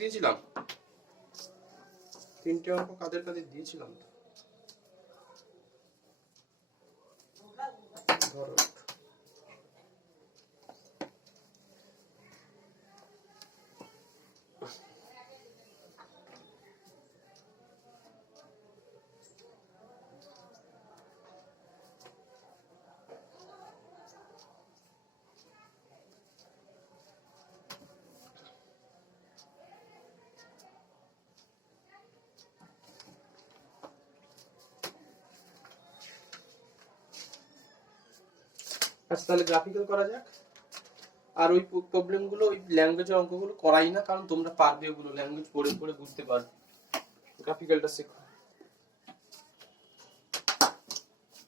দিয়েছিলাম, তিনটে অঙ্ক কাদের কাদের দিয়েছিলাম ধরো। আচ্ছা তাহলে গ্রাফিক্যাল করা যাক। আর ওই প্রবলেমগুলো ওই ল্যাঙ্গুয়েজের অঙ্কগুলো করাই না, কারণ তোমরা পারবে ওগুলো, ল্যাঙ্গুয়েজ পড়ে পড়ে বুঝতে পারবে। গ্রাফিক্যালটা শেখো।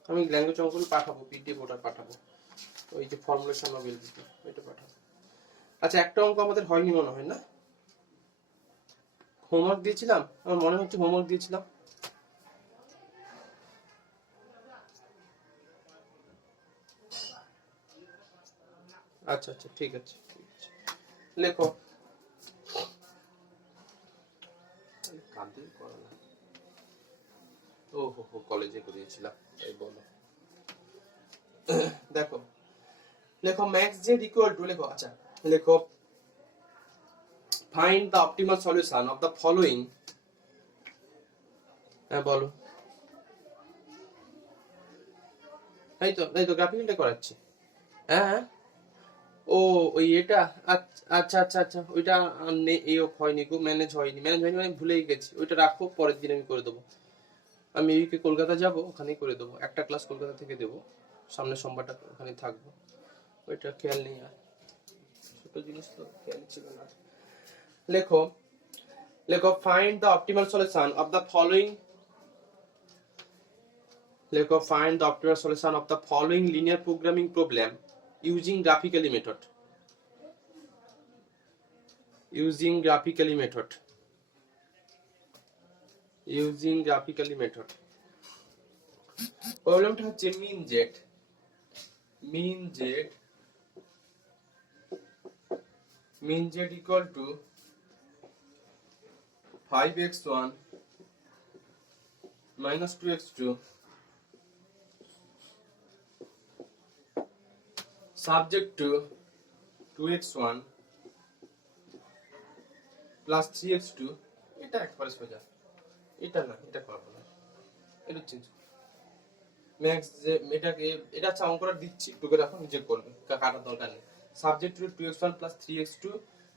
আমি ল্যাঙ্গুয়েজ অঙ্কগুলো পাঠাবো, পিডিএফ ওটা পাঠাবো, ওই যে ফর্মুলেশন অফ এলজিবি এটা পাঠাবো। আচ্ছা একটা অঙ্ক আমাদের হয়নি মনে হয় না, হোমওয়ার্ক দিয়েছিলাম, আমার মনে হচ্ছে হোমওয়ার্ক দিয়েছিলাম। আচ্ছা আচ্ছা ঠিক আছে লেখো। ও হো কলেজে করিয়েছিলাম, এই বলো। দেখো লেখো ম্যাক্স জেড ইকুয়াল টু, লেখো আচ্ছা লেখো find the optimal solution of the following. হ্যাঁ বলো। এই তো গ্রাফিক্যালটা করাচ্ছি। হ্যাঁ ও ওই এটা, আচ্ছা আচ্ছা আচ্ছা ওইটা এই হয়নি গো, ম্যানেজ হয়নি মানে ভুলেই গেছি। ওইটা রাখো, পরের দিন আমি করে দেবো। আমি এই কলকাতা যাব, ওখানেই করে দেবো, একটা ক্লাস কলকাতা থেকে দেবো, সামনের সোমবারটা ওখানে থাকবো। ওইটা খেয়াল নেই, আর ছোট জিনিস তো খেয়াল ছিল না। লেখো লেখো find the optimal solution of the following. লেখো find the optimal solution of the following linear programming problem using graphically method. Using graphically method. Using graphically method. প্রবলেমটা হচ্ছে mean z equal to 5x1 minus 2x2 subject to 2x1 plus 3x2। এটা একবারে সোজা, এটা না, এটা করব না, এটা চেঞ্জ ম্যাক্স যে এটাকে এটা আচ্ছা অঙ্কটা দিচ্ছি, একটু করে রাখো, নিজে করবে, কাটার দরকার নেই। Subject to 2x1 plus 3x2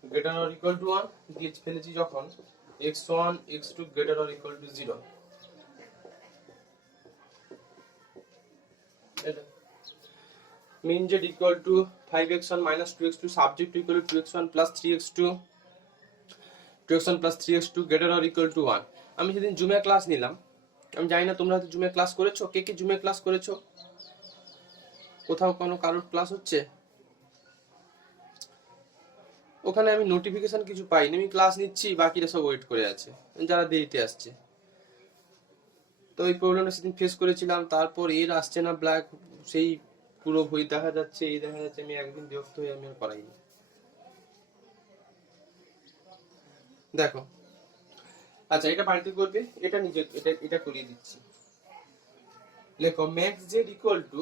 greater or equal to 1 দিয়ে ফেলেছি যখন x1 x2 greater or equal to 0। এটা mean z equal to 5x1 minus 2x2 subject to equal to 2x1 plus 3x2 2x1 plus 3x2 greater or equal to 1। আমি যেদিন জুমে class নিলাম, আমি জানি না তোমরা হয়তো জুমে ক্লাস করেছো, কে কে জুমে ক্লাস করেছো, কোথাও কোনো কারোর ক্লাস হচ্ছে? ওখানে আমি নোটিফিকেশন কিছু পাইনি, আমি ক্লাস নিচ্ছি, বাকিরা সব ওয়েট করে আছে যারা দেরিতে আসছে। তো এই প্রবলেমটা সেদিন ফেস করেছিলাম, তারপর এর আসছে না ব্ল্যাক, সেই পুরো বই দেখা যাচ্ছে, এই দেখা যাচ্ছে, আমি একদিন বিরক্ত হয়ে আমি আর করাইনি। দেখো আচ্ছা এটা বাড়িতে করবে, এটা নিজে এটা করিয়ে দিচ্ছি। লেখো ম্যাক্স জেড ইকুয়াল টু,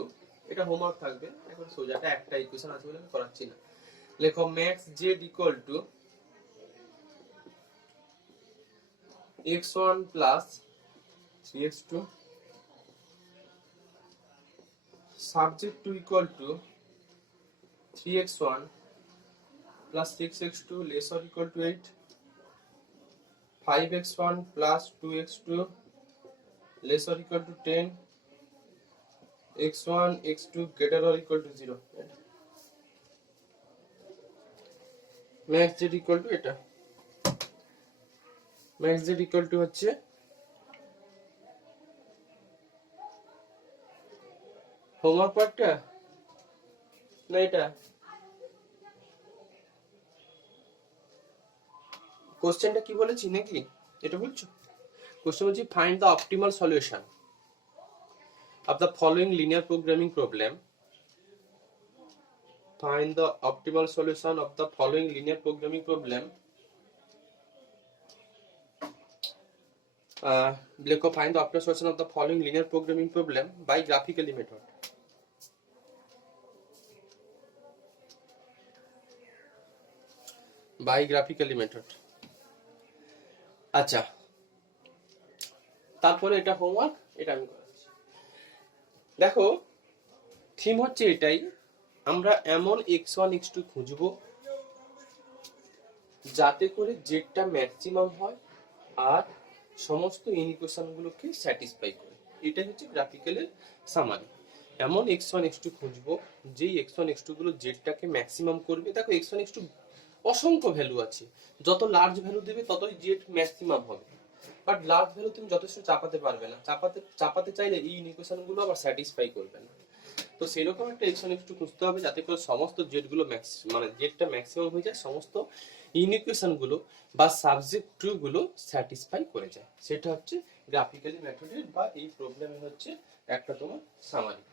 এটা হোমওয়ার্ক থাকবে, এখন সোজাটা একটা ইকুয়েশন আছে বলে আমি করাচ্ছি না। লেখো max Z equal two x1 plus 3x2 subject to equal to 3x1 plus 6x2 less or equal two 8, 5x1 plus 2x2 less or equal to 10, x1 x2 greater or equal to 0। max z equal to এটা, max z equal to হচ্ছে homework পার্টটা না, এটা কোশ্চেনটা কি বলেছি নাকি এটা বলছো? কোশ্চেন বলছি find the optimal solution of the following linear programming problem. Find the optimal solution of the following linear programming problem Blake find the optimal solution of the following linear programming problem by graphically method. By graphically method. আচ্ছা, তারপরে এটা homework, এটা আমি করাচ্ছি। দেখো theme হচ্ছে এটাই, আমরা এমন x1 x2 খুঁজবো যাতে করে জেডটা ম্যাক্সিমাম হয় আর সমস্ত ইনইকুয়েশন গুলোকে স্যাটিসফাই করে। এটাই হচ্ছে গ্রাফিক্যালের সামারি। এমন x1 x2 খুঁজবো যেই x1 x2 গুলো জেডটাকে ম্যাক্সিমাম করবে। দেখো x1 x2 অসংখ্য ভ্যালু আছে, যত লার্জ ভ্যালু দেবে ততই জেড ম্যাক্সিমাম হবে, বাট লার্জ ভ্যালু তুমি যথেষ্ট চাপাতে পারবে না, চাপাতে চাইলে এই ইনইকুয়েশন গুলো আবার স্যাটিসফাই করবে না। তো সেরকম একটা x1 x2 খুঁজতে হবে যাতে করে সমস্ত জেড গুলো মানে জেডটা ম্যাক্সিমাম হয়ে যায়, সমস্ত ইনইকুয়েশন গুলো বা সাবজেক্ট ট্রু গুলো স্যাটিসফাই করে যায়। সেটা হচ্ছে গ্রাফিক্যালি মেথডের বা এই প্রবলেমের হচ্ছে একটা তোমার সামারি।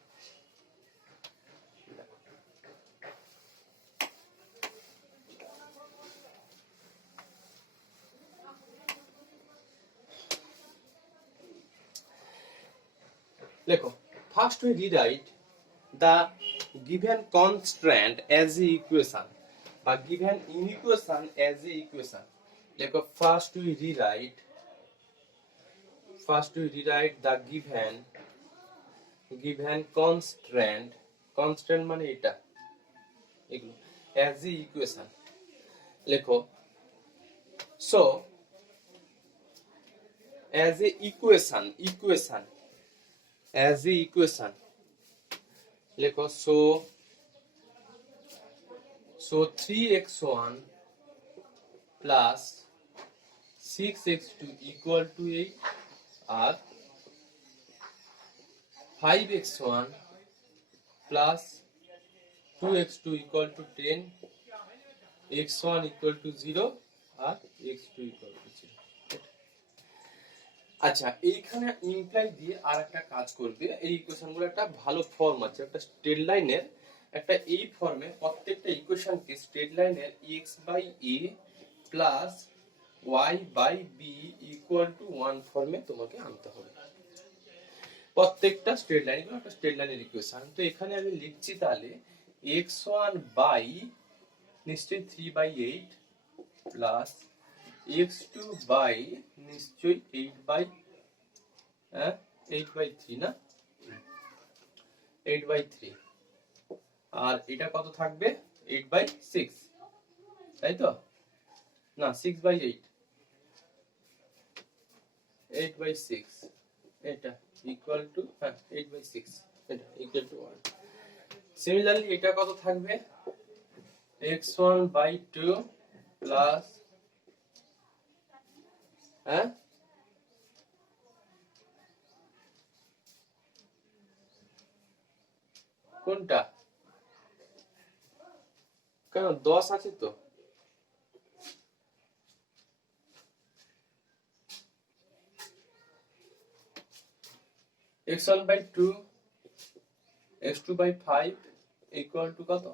লেখো, first we rewrite the given constraint as a equation বা given inequation as a equation. দেখো first we rewrite the given constraint মানে এটা এগুলো as a equation. লেখো so as a equation লেখো so 3x1 plus 6x2 equal to 8 R 5x1 plus 2x2 equal to 10, x1 equal to 0 আর x2 equal to 0. আচ্ছা, এইখানে imply দিয়ে আর একটা কাজ করবে। এই ইকুয়েশনগুলো একটা ভালো ফর্ম আছে, একটা স্ট্রেট লাইনের একটা এই ফর্মে প্রত্যেকটা ইকুয়েশনকে স্ট্রেট লাইনের x by a plus y by b equal to 1 ফর্মে তোমাকে আনতে হবে। প্রত্যেকটা স্ট্রেট লাইন এগুলো একটা স্ট্রেট লাইনের ইকুয়েশন। তো এখানে আমি লিখছি তাহলে x1 বাই নিশ্চয়ই 3 বাই 8 প্লাস x2 বাই নিশ্চয়ই 8 বাই 3 না 8 বাই 3 আর এটা কত থাকবে 8 বাই 6 তাই তো না 6 বাই 8 8 বাই 6 এটা ইকুয়াল টু 8 বাই 6 এটা ইকুয়াল টু 1। সিমিলারলি এটা কত থাকবে x1 বাই 2 প্লাস কোনটা কেন 10 আছে তো x1 by 2 x2 by 5 equal to কত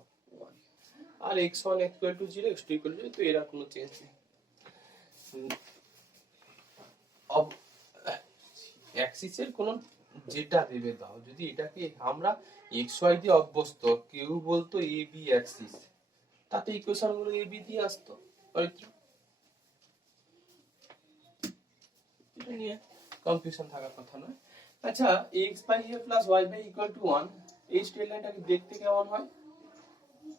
1 আর x1 equal to 0 x2 equal to 0। তো এর কোনো চেঞ্জ নেই। অ্যাক্সিসের কোন যেটা দেবে দাও, যদি এটাকে আমরা xy দিয়ে অভ্যস্ত, কেউ বলতো a b অ্যাক্সিস, তাতে ইকুয়েশন গুলো a b দিয়ে আসতো, এটা নিয়ে কনফিউশন থাকার কথা নয়। আচ্ছা x by a plus y by equal to 1 এই স্ট্রেট লাইনটাকে দেখতে কেমন হয়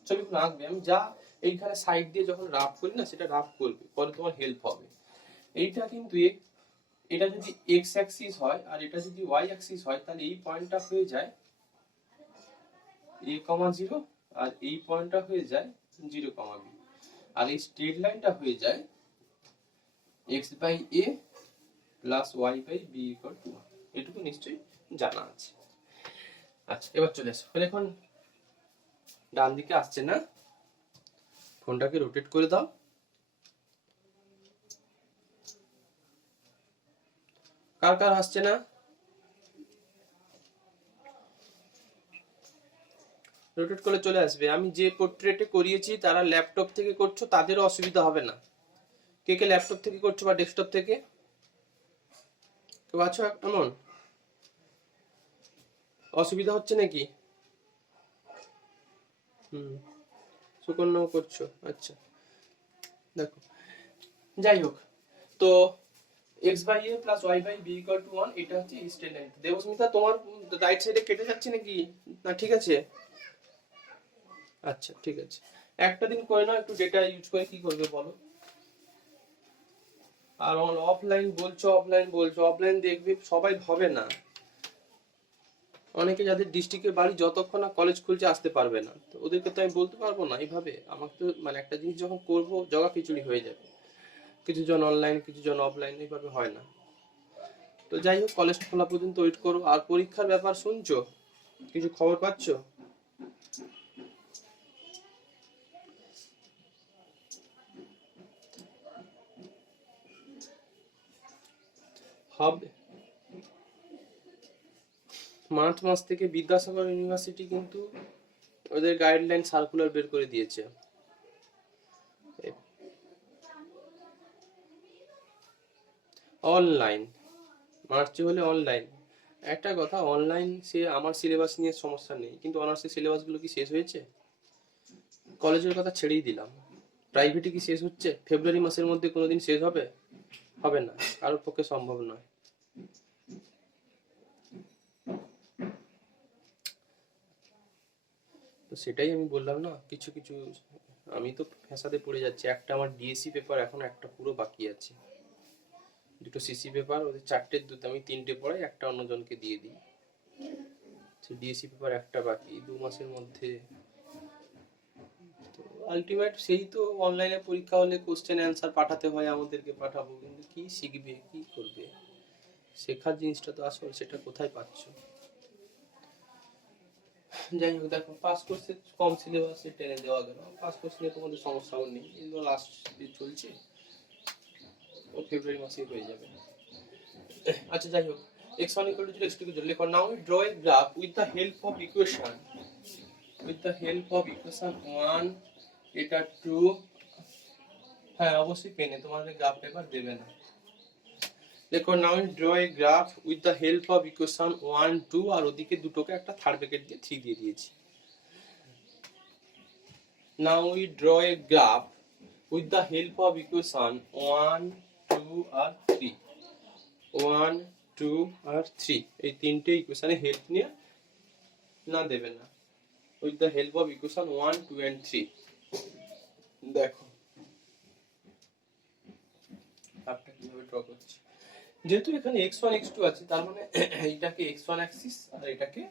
ছবিগুলো আঁকবে। আমি যা এইখানে সাইড দিয়ে যখন রাফ করি না সেটা রাফ করবে, পরে তোমার হেল্প হবে। এইটা কিন্তু এটা যদি x অ্যাক্সিস হয় আর এটা যদি y অ্যাক্সিস হয় তাহলে এই পয়েন্টটা হয়ে যায় a, 0 আর এই পয়েন্টটা হয়ে যায় 0, b আর এই স্ট্রেট লাইনটা হয়ে যায় x by a plus y by b equal to 1। এটুকু নিশ্চয়ই জানা আছে। আচ্ছা এবার চলে আসো, এখন ডান দিকে আসছে না, ফোনটাকে রোটেট করে দাও। কার কার আসছে না রোটেট করলে চলে আসবে। আমি যে পোর্ট্রেটে করিয়েছি তারা ল্যাপটপ থেকে করছো, তাদেরও অসুবিধা হবে না। কে কে ল্যাপটপ থেকে করছো বা ডেস্কটপ থেকে? কেউ আছো এমন? অসুবিধা হচ্ছে নাকি? সুকন্যাও করছো, আচ্ছা। দেখো, যাই হোক, তো x by a plus y by b equal to 1, এটা হচ্ছে স্ট্রেট লাইন। দেবস্মিতা, তোমার রাইট সাইডে কেটে যাচ্ছে নাকি? না ঠিক আছে, আচ্ছা ঠিক আছে। একটা দিন করে নাও, একটু ডেটা ইউজ করে কি করবে বলো। আর অফলাইন বলছো, অফলাইন দেখবে সবাই হবে না। অনেকে যাদের ডিস্ট্রিক্টের বাড়ি যতক্ষণ না কলেজ খুলছে আসতে পারবে না, তো ওদেরকে তো আমি বলতে পারবো না এইভাবে। আমাকে তো মানে একটা জিনিস যখন করবো জগা খিচুড়ি হয়ে যাবে। কিছু জন অনলাইন, কিছু জন অফলাইন, এইভাবে হয় না। তো যাই হোক, কলেজ খোলা পর্যন্ত ওয়েট করো। আর পরীক্ষার ব্যাপার শুনছো, কিছু খবর পাচ্ছ? হবে মার্চ মাস থেকে বিদ্যাসাগর ইউনিভার্সিটি কিন্তু ওদের গাইডলাইন সার্কুলার বের করে দিয়েছে। অনলাইন মার্চে হলে অনলাইন। একটা কথা, অনলাইন সে আমার সিলেবাস নিয়ে সমস্যা নেই, কিন্তু অনার্সের সিলেবাসগুলো কি শেষ হয়েছে? কলেজের কথা ছেড়েই দিলাম, প্রাইভেটে কি শেষ হচ্ছে? ফেব্রুয়ারি মাসের মধ্যে কোনোদিন শেষ হবে? হবে না, কারোর পক্ষে সম্ভব নয়। তো সেটাই আমি বললাম না, কিছু কিছু আমি তো ফ্যাসাদে পড়ে যাচ্ছি। একটা আমার ডিএসসি পেপার এখন একটা পুরো বাকি আছে, দুটো সিসি পেপার, ওদের চারটের দুটো আমি তিনটে পড়াই, একটা অন্যজনকে দিয়ে দিই। ডিএসসি পেপার একটা বাকি, 2 মাসের মধ্যে। তো আলটিমেট সেই তো, অনলাইনে পরীক্ষা হলে কোশ্চেন অ্যান্সার পাঠাতে হয় আমাদেরকে, পাঠাবো, কিন্তু কি শিখবে, কি করবে? শেখার জিনিসটা তো আসল, সেটা কোথায় পাচ্ছ? যাই হোক, দেখো পাস কোর্সে কম সিলেবাসে টেনে দেওয়া গেল। পাস কোর্স নিয়ে তোমাদের সমস্যাও নেই, এগুলো লাস্ট চলছে, ও ফেব্রুয়ারি মাসেই হয়ে যাবে। আচ্ছা যাই হোক, x1 equal to 0, x2 equal to 0 লিখো। নাও we draw a graph with the help of equation 1, এটা 2। হ্যাঁ অবশ্যই পেনে, তোমাদের গ্রাফ পেপার দেবে না। দেখো, নাও we draw a graph with the help of equation 1, 2, আর ওদিকে দুটোকে একটা থার্ড ব্র্যাকেট দিয়ে 3 দিয়ে দিয়েছি। Now we draw a graph with the help of equation 1, 2 আর 3। 1, 2 আর 3, এই তিনটে ইকুয়েশনে হেল্প নিয়ে না দেবে না, with the help of equation 1, 2 and 3। দেখো গ্রাফটা কিভাবে ড্র করছি। যেহেতু এখানে x1 x2 আছে, তার মানে এটাকে x1 অ্যাক্সিস আর এটাকে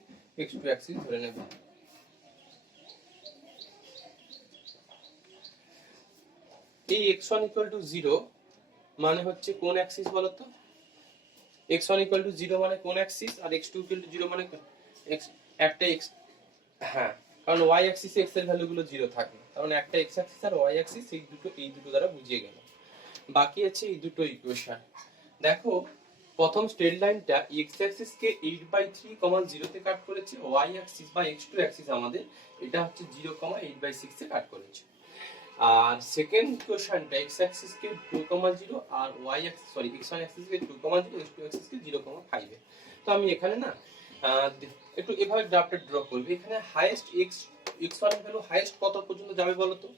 x2 অ্যাক্সিস ধরে নেব। এই x1 equal to 0 মানে হচ্ছে কোন অ্যাক্সিস বলতো? x1 equal to 0 মানে কোন Axis, R x2 equal to 0 মানে একটা x। হ্যাঁ, কারণ y অ্যাক্সিসে x এর ভ্যালুগুলো 0 থাকে, কারণ একটা x অ্যাক্সিস আর y অ্যাক্সিস, এই দুটো দ্বারা বুঝিয়ে গেল। বাকি আছে এই দুটো ইকুয়েশন। দেখো, প্রথম স্ট্রেট লাইনটা x অ্যাক্সিস কে 8/3, 0 তে কাট করেছে, y অ্যাক্সিস বা x2 অ্যাক্সিস আমাদের এটা হচ্ছে 0,8/6 এ কাট করেছে। আর সেকেন্ড ইকুয়েশনটা x অ্যাক্সিস কে 2,0 আর y অ্যাক্সিস x1 অ্যাক্সিস কে 2,0, x2 অ্যাক্সিস কে 0,5 এ। তো আমি এখানে না একটু এভাবে গ্রাফটা ড্র করব। এখানে হাইয়েস্ট x1 এর ভ্যালু হাইয়েস্ট কত পর্যন্ত যাবে বলো তো?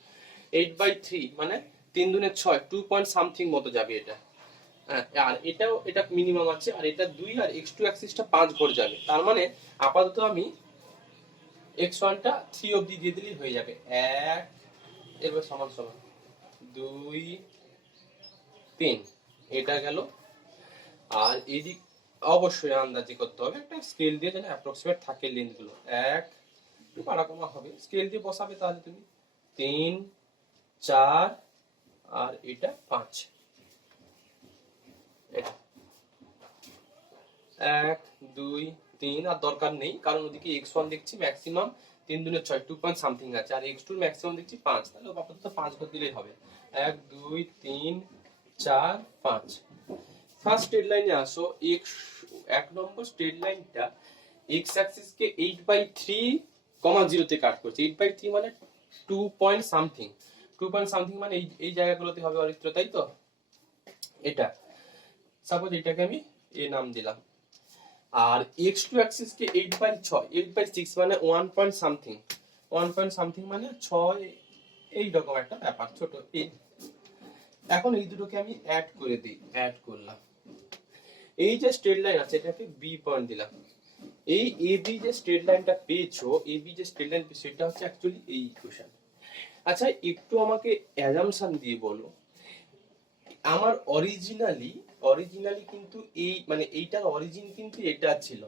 8/3 মানে 3 দুনে 6, 2 পয়েন্ট সামথিং মতো যাবে এটা। আর এটা মিনিমাম আছে, আর এটা 2, আর x2 অ্যাক্সিসটা 5 ঘর যাবে। তার মানে আপাতত আমি x1 টা 3 অবধি দিয়ে দিলেই হয়ে যাবে। 1 এরপর সমান সমান 2, 3, এটা গেল। আর এদিক অবশ্যই আন্দাজি করতে হবে, একটা স্কেল দিয়ে যেন অ্যাপ্রক্সিমেট থাকে লেন্থ গুলো। 1 একটু পাড়া কমা হবে, স্কেল দিয়ে বসাবে তাহলে তুমি। 3, 4 আর এটা 5। 1, 2, 3 আর দরকার নেই, কারণ ওদিকে x1 দেখছি ম্যাক্সিমাম 3 দুনে 6, 2 পয়েন্ট সামথিং আছে, আর x2 এর ম্যাক্সিমাম দেখছি 5, তাহলে আপাতত 5 ঘর দিলেই হবে। 1, 2, 3, 4, 5। ফার্স্ট স্ট্রেট লাইনে আসো। এক নম্বর স্ট্রেট লাইনটা x অ্যাক্সিস কে 8/3, 0 তে কাট করছে। 8/3 মানে 2 পয়েন্ট সামথিং, 2 পয়েন্ট সামথিং মানে এই জায়গাগুলোতে হবে অরিত্র, তাই তো? এটা সাপোজ এটাকে আমি এ নাম দিলাম। আর এক্স টু অ্যাক্সিস কে 8/6, 8/6 মানে 1 পয়েন্ট সামথিং, 1 পয়েন্ট সামথিং মানে 6, এই রকম একটা ব্যাপার ছোট এই। এখন এই দুটোকে আমি অ্যাড করে দিই, অ্যাড করলাম। এই যে স্ট্রেট লাইন আছে এটাকে বি পয়েন্ট দিলাম। এই এ বি যে স্ট্রেট লাইনটা পেয়েছো, এ বি যে স্ট্রেট লাইন সেটা হচ্ছে অ্যাকচুয়ালি এই ইকুয়েশন। আচ্ছা একটু আমাকে অ্যাজাম্পশন দিয়ে বলো, আমার অরিজিনালি কিন্তু এই মানে এইটার অরিজিন কিন্তু এটা ছিল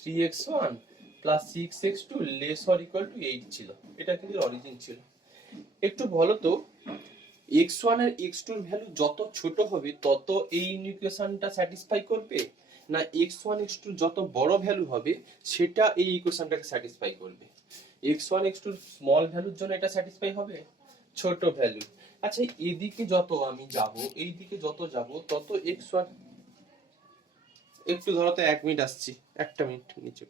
3x1 plus 6x2 less or equal two 8 ছিল, এটা কিন্তু অরিজিন ছিল। একটু বলো তো x1 আর x2 এর ভ্যালু যত ছোট হবে তত এই ইকুয়েশনটা স্যাটিসফাই করবে, না x1 x2 যত বড় ভ্যালু হবে সেটা এই ইকুয়েশনটাকে স্যাটিসফাই করবে? x1 x2 স্মল ভ্যালুর জন্য এটা স্যাটিসফাই হবে, ছোট ভ্যালু। আচ্ছা এদিকে যত আমি যাব, এই দিকে যত যাব তত x1, একটু ধরো তো 1 মিনিট আসছি, একটা মিনিট নিচে।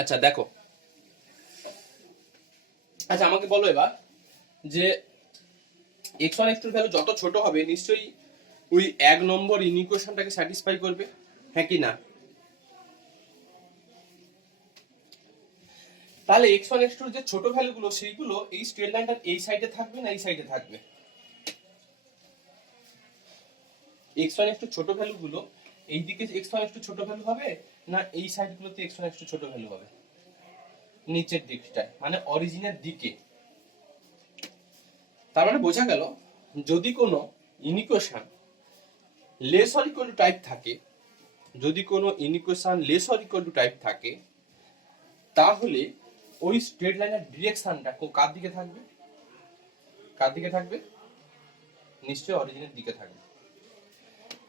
আচ্ছা দেখো, আচ্ছা আমাকে বলো এবার যে x1 x2 এর ভ্যালু যত ছোট হবে নিশ্চয়ই ওই 1 নম্বর ইকুয়েশনটাকে স্যাটিসফাই করবে, হ্যাঁ কি না? তাহলে x1 x2 এর যে ছোট ভ্যালুগুলো সেইগুলো এই স্ট্রেট লাইনটার এই সাইডে থাকবে না এই সাইডে থাকবে? x1 x2 ছোট ভ্যালুগুলো এই দিকে x1 x2 ছোট ভ্যালু হবে না এই সাইডগুলোতে x1 x2 ছোট ভ্যালু হবে? নিচের দিকটায় মানে অরিজিনের দিকে। তার মানে বোঝা গেল যদি কোনো inequation less or equal to type থাকে, যদি কোনো inequation less or equal to type থাকে তাহলে ওই স্ট্রেট লাইনের ডিরেকশনটা কার দিকে থাকবে? কার দিকে থাকবে? নিশ্চয়ই অরিজিনের দিকে থাকবে।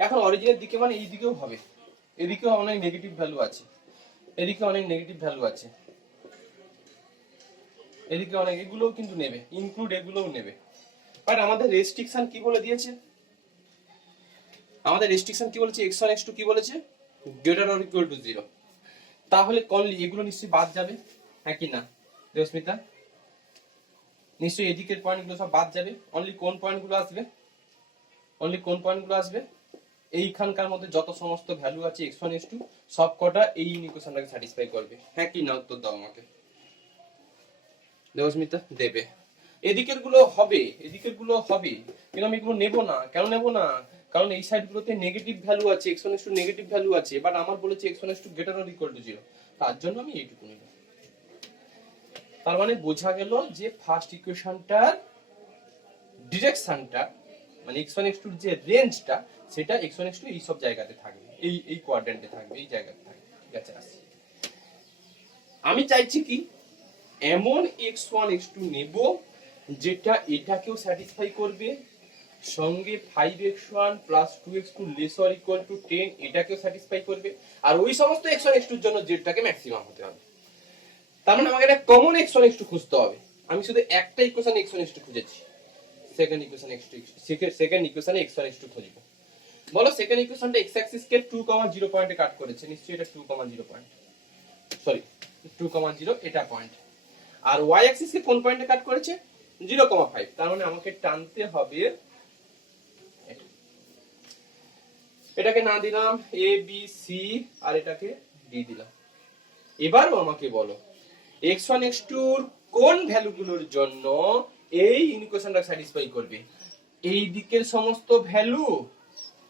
এখন অরিজিনের দিকে মানে এই দিকেও হবে, এদিকেও অনেক নেগেটিভ ভ্যালু আছে, এদিকে অনেক নেগেটিভ ভ্যালু আছে, এদিকে অনেক, এগুলোও কিন্তু নেবে, ইনক্লুড এগুলোও নেবে। বাট আমাদের রেস্ট্রিকশন কি বলে দিয়েছে? আমাদের রেস্ট্রিকশন কি বলেছে? x1 x2 কি বলেছে? Greater or equal to 0। তাহলে অনলি এগুলো নিশ্চয়ই বাদ যাবে, হ্যাঁ কি না দেবস্মিতা? নিশ্চয়ই এদিকের পয়েন্টগুলো সব বাদ যাবে। অনলি কোন পয়েন্টগুলো আসবে? অনলি কোন পয়েন্টগুলো আসবে? এইখানকার মধ্যে যত সমস্ত ভ্যালু আছে x1 x2 সব কটা এই ইকুয়েশনটাকে স্যাটিসফাই করবে, হ্যাঁ কি না? উত্তর দাও আমাকে দেবস্মিতা। দেবে। এদিকের গুলো হবে, এদিকের গুলো হবে, কিন্তু আমি এগুলো নেব না। কেন নেব না? কারণ এই সাইড গুলোতে নেগেটিভ ভ্যালু আছে, x1 x2 নেগেটিভ ভ্যালু আছে, বাট আমার বলেছে x1 x2 greater or equal to 0, তার জন্য আমি এইটুকু নিলাম। তার মানে বোঝা গেল যে ফার্স্ট ইকুয়েশনটার ডিরেকশনটা মানে x1 x2 যে রেঞ্জটা সেটা x1 x2 এই সব জায়গাতে থাকবে, এই কোয়াড্রেন্টে থাকবে, এই জায়গাতে থাকবে। ঠিক আছে, আসি আমি চাইছি কি এমন x1 x2 নেব যেটা এটাকেও স্যাটিসফাই করবে, সঙ্গে 5x1 plus 2x2 laser equal to 10 এটাকেও স্যাটিসফাই করবে, আর ওই সমস্ত x1 x2 এর জন্য জেডটাকে ম্যাক্সিমাম হতে হবে। তার মানে আমাকে একটা কমন x1 x2 খুঁজতে হবে। আমি শুধু একটা ইকুয়েশন x1 x2 খুঁজেছি, সেকেন্ড ইকুয়েশন x1 x2 খুঁজব। বলো সেকেন্ড ইকুয়েশনটা x অ্যাক্সিস কে 2, 0 পয়েন্টে কাট করেছে, নিশ্চয়ই এটা 2, 0 পয়েন্ট, সরি 2, 0 এটা পয়েন্ট, আর y অ্যাক্সিস কে কোন পয়েন্টে কাট করেছে 0,5। তার মানে আমাকে টানতে হবে এটাকে না দিলাম a b c আর এটাকে d দিলাম। এবারও আমাকে বলো x1 x2 এর কোন ভ্যালুগুলোর জন্য এই ইকুয়েশনটা স্যাটিসফাই করবে, এই দিকের সমস্ত ভ্যালু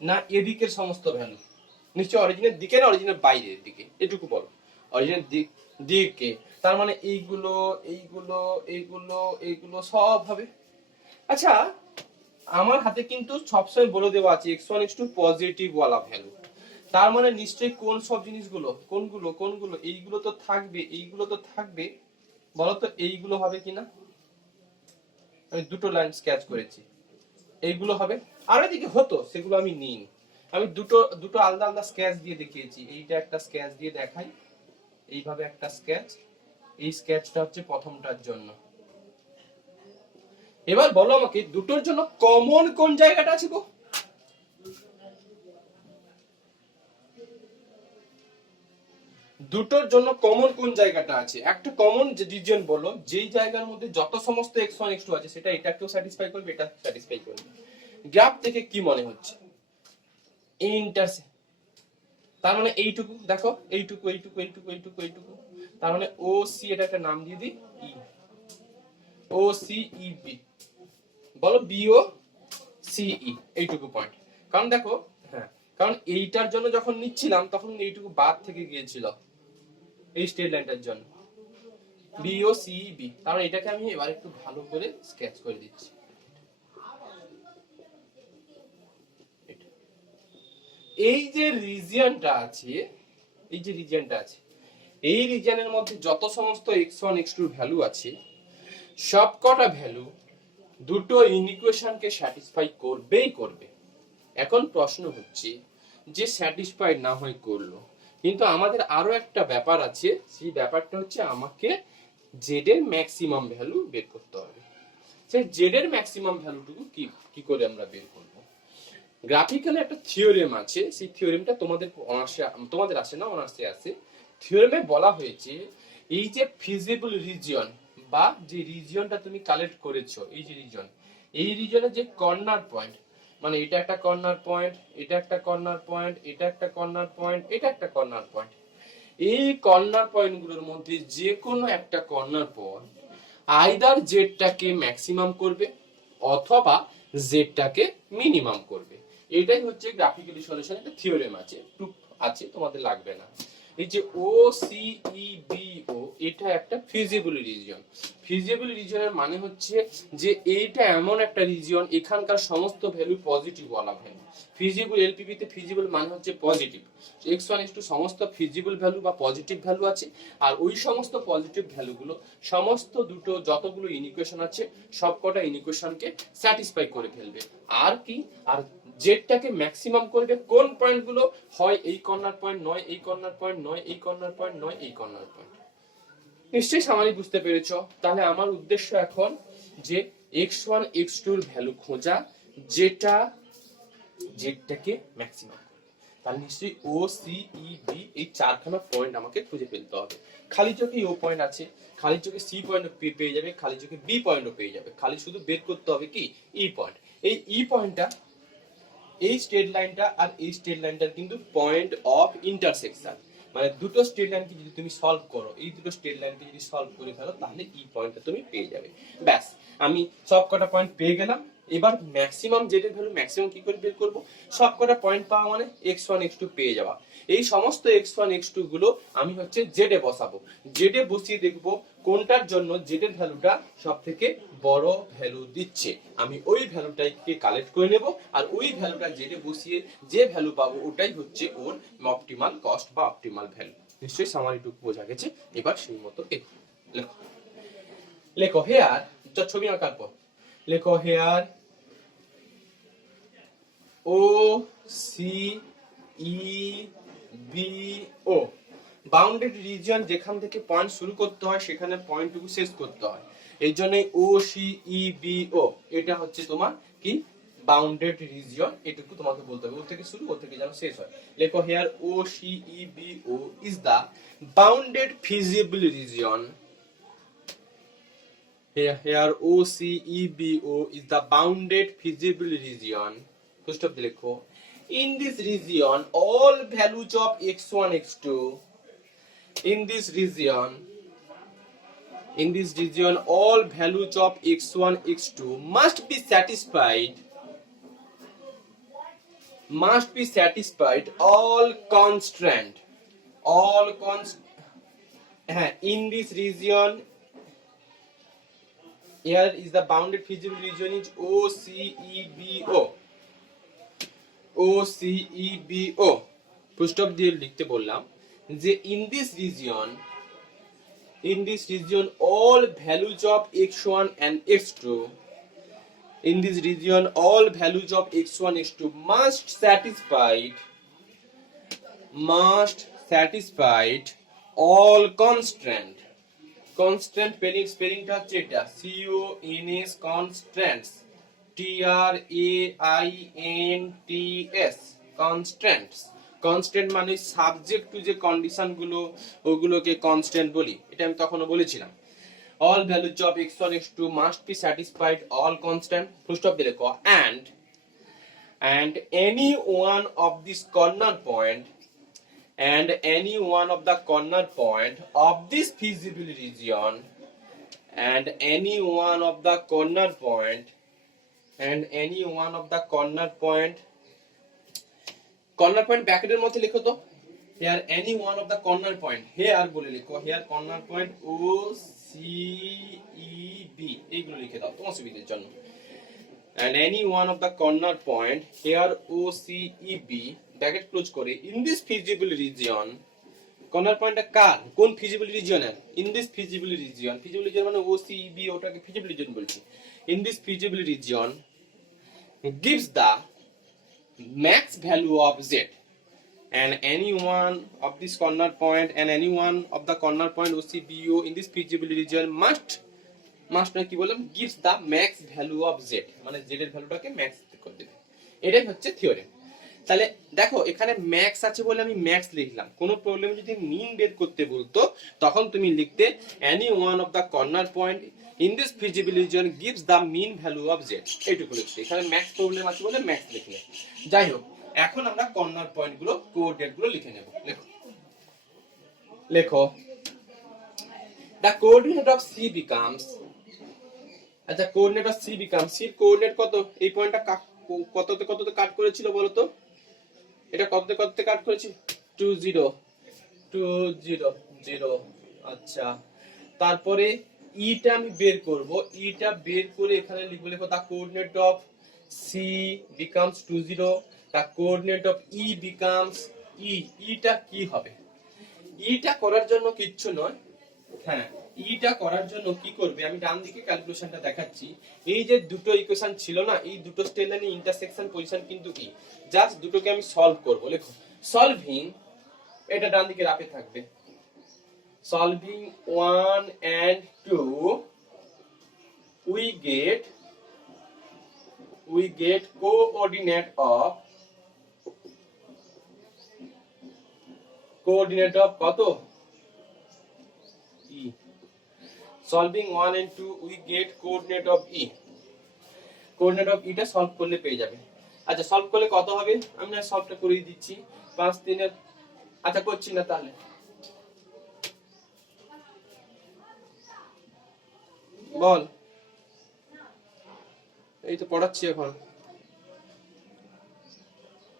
না এদিকের সমস্ত ভ্যালু? নিশ্চয় অরিজিনের দিকে না অরিজিনের বাইরের দিকে, এটুকু বলো। অরিজিনের দিকে, তার মানে এইগুলো এইগুলো এইগুলো এইগুলো সব হবে। আচ্ছা আমার হাতে কিন্তু সবসময় বলে দেওয়া আছে x1 x2 পজিটিভ ওয়ালা ভ্যালু, তার মানে নিশ্চয়ই কোন সব জিনিসগুলো, কোনগুলো কোনগুলো, এইগুলো তো থাকবে, এইগুলো তো থাকবে। বলো তো এইগুলো হবে কিনা? আমি দুটো লাইন স্কেচ করেছি, এইগুলো হবে। আর এদিকে হতো সেগুলো আমি নিই, আমি দুটো আলাদা আলাদা স্কেচ দিয়ে দেখিয়েছি। এইটা একটা স্কেচ দিয়ে দেখাই, এইভাবে একটা স্কেচ, এই স্কেচটা হচ্ছে প্রথমটার জন্য। এবার বলো আমাকে দুটোর জন্য কমন কোন জায়গাটা আছে গো? দুটোর জন্য কমন কোন জায়গাটা আছে? একটা কমন রিজিয়ন বলো যেই জায়গার মধ্যে যত সমস্ত x1 x2 আছে সেটা এটাকেও স্যাটিসফাই করবে, এটা স্যাটিসফাই করবে। গ্রাফ থেকে কি মনে হচ্ছে? ইন্টারসেক্ট, তার মানে এইটুকু দেখো, এইটুকু এইটুকু এইটুকু এইটুকু এইটুকু, তার মানে ও সি, এটা একটা নাম দিয়ে দিই ই, ও সি ই বি। বলো বি ও সি ই, এইটুকু পয়েন্ট। কারণ দেখো হ্যাঁ, কারণ এইটার জন্য যখন নিচ্ছিলাম তখন এইটুকু বাদ থেকে গিয়েছিল এই স্ট্রেট লাইনটার জন্য, বি ও সি ই বি। কারণ এটাকে আমি এবার একটু ভালো করে স্কেচ করে দিচ্ছি। এই যে রিজিয়নটা আছে, এই যে রিজিয়নটা আছে, এই রিজিয়নের মধ্যে যত সমস্ত x1 x2 ভ্যালু আছে সবকটা ভ্যালু দুটো ইকুয়েশনকে স্যাটিসফাই করবেই করবে। এখন প্রশ্ন হচ্ছে যে স্যাটিসফাই না হয় করলো, কিন্তু আমাদের আরো একটা ব্যাপার আছে, সেই ব্যাপারটা হচ্ছে আমাকে জেড এর ম্যাক্সিমাম ভ্যালু বের করতে হবে। সেই জেড এর ম্যাক্সিমাম ভ্যালুটুকু কি করে আমরা বের করব? গ্রাফিক্যালি একটা থিওরেম আছে, সেই থিওরেমটা তোমাদের আসে না, অনার্সে আছে। থিওরেমে বলা হয়েছে এই যে ফিজিবল রিজিয়ন বা যে রিজিয়নটা তুমি কালেক্ট করেছো, এই যে রিজিয়ন, এই রিজিয়নের যে কর্নার পয়েন্ট, মানে এটা একটা কর্নার পয়েন্ট, এটা একটা কর্নার পয়েন্ট, এটা একটা কর্নার পয়েন্ট, এটা একটা কর্নার পয়েন্ট, এই কর্নার পয়েন্টগুলোর মধ্যে যে কোনো একটা কর্নার পয়েন্ট আইদার জেডটাকে ম্যাক্সিমাম করবে অথবা জেডটাকে মিনিমাম করবে। এটাই হচ্ছে গ্রাফিক্যালি সলিউশন, একটা থিওরেম আছে, প্রুফ আছে, তোমাদের লাগবে না। এই যে ও সি ই বি ও, এটা একটা ফিজিবল রিজিয়ন। ফিজিবল রিজিয়নের মানে হচ্ছে যে এইটা এমন একটা রিজিয়ন এখানকার সমস্ত ভ্যালু পজিটিভ ওয়ালা ভ্যালু। ফিজিবল এলপিবি তে ফিজিবল মানে হচ্ছে পজিটিভ, x1 x2 সমস্ত ফিজিবল ভ্যালু বা পজিটিভ ভ্যালু আছে, আর ওই সমস্ত পজিটিভ ভ্যালুগুলো সমস্ত দুটো যতগুলো ইকুয়েশন আছে সবকটা ইকুয়েশনকে স্যাটিসফাই করে ফেলবে। আর কি, আর জেডটাকে ম্যাক্সিমাম করবে কোন পয়েন্টগুলো, হয় এই কর্নার পয়েন্ট, নয় এই কর্নার পয়েন্ট, নয় এই কর্নার পয়েন্ট, নয় এই কর্নার পয়েন্ট। নিশ্চয়ই সামান্য বুঝতে পেরেছো? তাহলে আমার উদ্দেশ্য এখন যে x1 x2 এর ভ্যালু খোঁজা যেটা জেডটাকে ম্যাক্সিমাম করবে। তাহলে নিশ্চয়ই ও সি ই বি এই চারখানা পয়েন্ট আমাকে খুঁজে ফেলতে হবে। খালি চোখে ও পয়েন্ট আছে, খালি চোখে সি পয়েন্ট পেয়ে যাবে, খালি চোখে বি পয়েন্টও পেয়ে যাবে, খালি শুধু বের করতে হবে কি ই পয়েন্ট। এই ই পয়েন্টটা, এই স্ট্রেট লাইনটা আর এই স্ট্রেট লাইনটার কিন্তু পয়েন্ট অফ ইন্টারসেকশন, মানে দুটো স্ট্রেট লাইনকে যদি তুমি সলভ করো, এই দুটো স্ট্রেট লাইনকে যদি সলভ করে ফেলো তাহলে ই পয়েন্টটা তুমি পেয়ে যাবে। ব্যাস, আমি সব কটা পয়েন্ট পেয়ে গেলাম। এবার ম্যাক্সিমাম জেড এর ভ্যালু ম্যাক্সিমাম কি করে বের করব? সব কটা পয়েন্ট পাওয়া মানে x1 x2 পেয়ে যাওয়া। এই সমস্ত x1 x2 গুলো আমি হচ্ছে জেড এ বসাবো। জেড এ বসিয়ে দেখব কোনটার জন্য জেড এর ভ্যালুটা সবথেকে বড় ভ্যালু দিচ্ছে, আমি ওই ভ্যালুটাকে কালেক্ট করে নেব, আর ওই ভ্যালুটা জেড এ বসিয়ে যে ভ্যালু পাবো ওটাই হচ্ছে ওর অপটিমাল কস্ট বা অপটিমাল ভ্যালু। নিশ্চয়ই সামারিটুকু বোঝা গেছে। এবার সেই মতো লেখো লেখো হেয়ার, ছবি আঁকার পর লেখো here O C E B O, bounded region যেখান থেকে পয়েন্ট শুরু করতে হয় সেখানে পয়েন্টটুকু শেষ করতে হয়, এই জন্য ও সি ই বি ও এটা হচ্ছে তোমার কি বাউন্ডেড রিজিয়ন। এটুকু তোমাকে বলতে হবে, ও থেকে শুরু ও থেকে যেন শেষ হয়। লেখো here O C E B O is the bounded feasible region. Here OCEBO is the bounded feasible region. Full stop লেখো। In this region, all values of x1, x2. In this region, all values of x1, x2 must be satisfied. All constant. In this region. Here is the bounded feasible region is OCEBO. OCEBO. Full stop দিয়ে লিখতে বললাম যে in this region all values of x1 and x2, in this region all values of x1 x2 must satisfied all constant স্পেলিংটা হচ্ছে এটা CONS constants TRAINTS constants। Constant মানে subject to যে condition গুলো ওগুলোকে কনস্ট্যান্ট বলি, এটা আমি তখনও বলেছিলাম। all values of x1 x2 must be satisfied all constant, full stop দিয়ে লেখো and any one of this corner point of this feasible region corner point ব্র্যাকেটের মধ্যে লিখো তো। here any one of the corner point, here বলে লিখো here corner point O C E B এইগুলো লিখে দাও তোমার সুবিধার জন্য। and any one of the corner point here O C E B bracket close করে in this feasible region, corner পয়েন্টটা কার কোন feasible রিজিয়নের? in this feasible region মানে O C E B ওটাকে ফিজিবল রিজিয়ন বলছি। in this feasible region gives the max value of z and any one of this corner point OCBO in this feasible region must কি বললাম gives the max value of z, মানে z এর ভ্যালুটাকে max করে দেবে। এটাই হচ্ছে theorem. তাহলে দেখো এখানে ম্যাক্স আছে বলে আমি ম্যাক্স লিখলাম, কোনো প্রবলেম যদি মিন বের করতে বলতো তখন তুমি লিখতে any one of the corner point in this feasible region gives the mean value of z, এইটুকু লিখতে। এখানে ম্যাক্স প্রবলেম আছে বলে ম্যাক্স লিখলে। যাই হোক, এখন আমরা কর্নার পয়েন্ট গুলো কোঅর্ডিনেট গুলো লিখে নেব। লেখো the coordinate of C becomes, আচ্ছা coordinate of C becomes, C এর কোঅর্ডিনেট কত? এই পয়েন্টটা কততে কাট করেছিল বলো তো? এটা কততে কাট করেছি? 2 0 2 0 0। আচ্ছা, তারপরে ইটা আমি বের করব, ইটা বের করে এখানে লিখব। লেখো the coordinate of C becomes 2 0, the coordinate of E becomes E। ইটা কি হবে? ইটা করার জন্য কিচ্ছু নয়, হ্যাঁ ইটা করার জন্য কি করবে আমি ডান দিকে ক্যালকুলেশনটা দেখাচ্ছি। এই যে দুটো ইকুয়েশন ছিল না, এই দুটো স্টেলানি ইন্টারসেকশন পজিশন কিন্তু কি জাস্ট দুটোকে আমি সলভ করব। লেখো সলভিং, এটা ডান দিকে রাপে থাকবে, solving 1 and 2 we get coordinate of কত? E। solving 1 and 2 we get coordinate of E। coordinate of E টা সলভ করলে পেয়ে যাবে। আচ্ছা সলভ করলে কত হবে আমি না সলভটা করে দিচ্ছি। 5 3 এর, আচ্ছা করছি না তাহলে, বল এই তো পড়াচ্ছি এখন।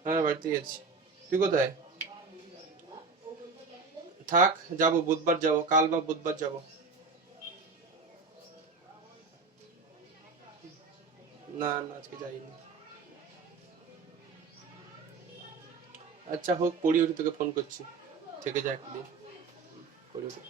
হ্যাঁ বাড়িতে গেছি। তুই কোথায়? থাক, যাবো বুধবার, যাবো কাল বা বুধবার যাবো। না না আজকে যাইনি। আচ্ছা হোক, পড়ি উঠে তোকে ফোন করছি, থেকে যা একদিন, পড়ি উঠে।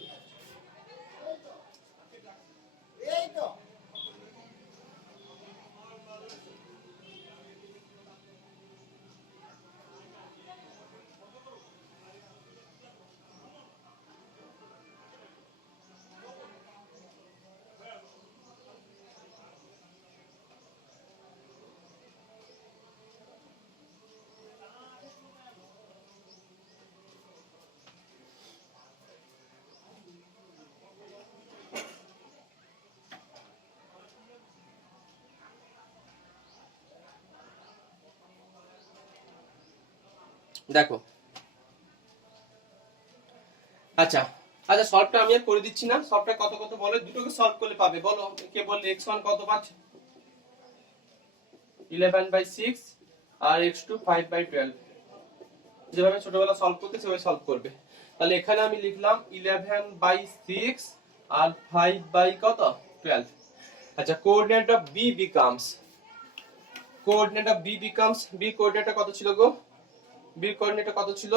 দেখো, আচ্ছা আচ্ছা, সলভটা আমি আর করে দিচ্ছি না। সলভটা কত কত বলে, দুটোকে সলভ করলে পাবে বলো। কে বললে x1 কত পাচ্ছে? 11/6 আর x2 5/12। যেভাবে ছোটবেলা সলভ করতে সেভাবে সলভ করবে। তাহলে এখানে আমি লিখলাম 11/6 আর 5 কত 12। আচ্ছা, coordinate of b becomes, coordinate of b becomes, b কোঅর্ডিনেটটা কত ছিল গো? b কোঅর্ডিনেটটা কত ছিল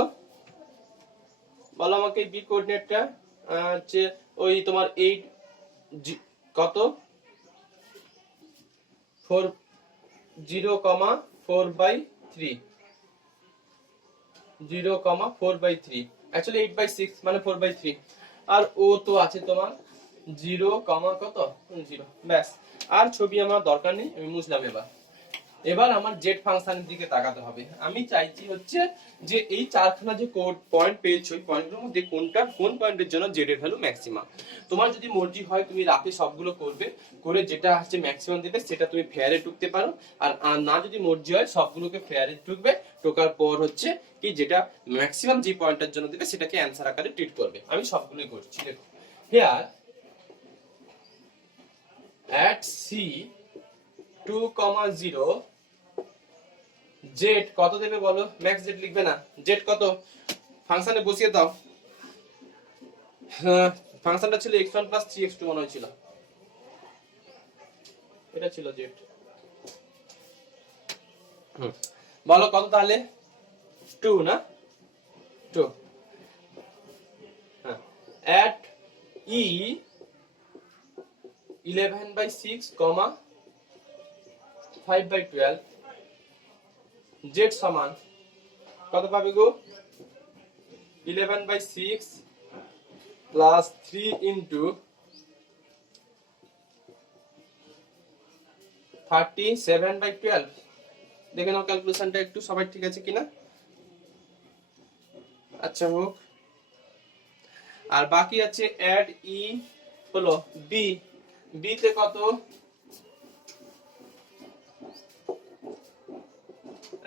বলো আমাকে। b কোঅর্ডিনেটটা যে ওই তোমার 8 কত 4 0,4/3, 0,4/3, অ্যাকচুয়ালি 8/6 মানে 4/3। আর ও তো আছে তোমার 0, কত 0। ব্যাস, আর ছবি আমার দরকার নেই, আমি মুছলাম। এবার আমার জেড ফাংশনের দিকে তাকাতে হবে। আমি চাইছি হচ্ছে যে এই চারখানা যে পয়েন্ট পেয়েছো, এই পয়েন্টগুলোর মধ্যে কোনটা কোন পয়েন্টের জন্য জেড এর ভ্যালু ম্যাক্সিমাম। তোমার যদি মর্জি হয় তুমি রাতে সবগুলো করবে, করে যেটা হচ্ছে ম্যাক্সিমাম দেবে সেটা তুমি ফেয়ারে টুকতে পারো। আর না যদি মর্জি হয় সবগুলোকে ফেয়ারে টুকবে, টোকার পর হচ্ছে কি যেটা ম্যাক্সিমাম যে পয়েন্টের জন্য দেবে সেটাকে অ্যানসার আকারে ট্রিট করবে। আমি সবগুলোই করছি। দেখো হিয়ার at c 2,0 জেড কত দেবে বলো? ম্যাক্স জেড লিখবে না, জেড কত ফাংশনে বসিয়ে দাও। ফাংশনটা ছিল x1 + 3x2 মনে হয়েছিল, এটা ছিল জেড। বলো কত তাহলে? 2 না 2। হ্যাঁ, at e 11/6, 5/12 জেড সমান কত পাবে গো? 11/6 প্লাস 3 ইন্টু 37/12। দেখে নাও ক্যালকুলেশনটা একটু, সবাই ঠিক আছে কিনা। আচ্ছা হোক। আর বাকি আছে অ্যাড ই হলো বি, বি তে কত?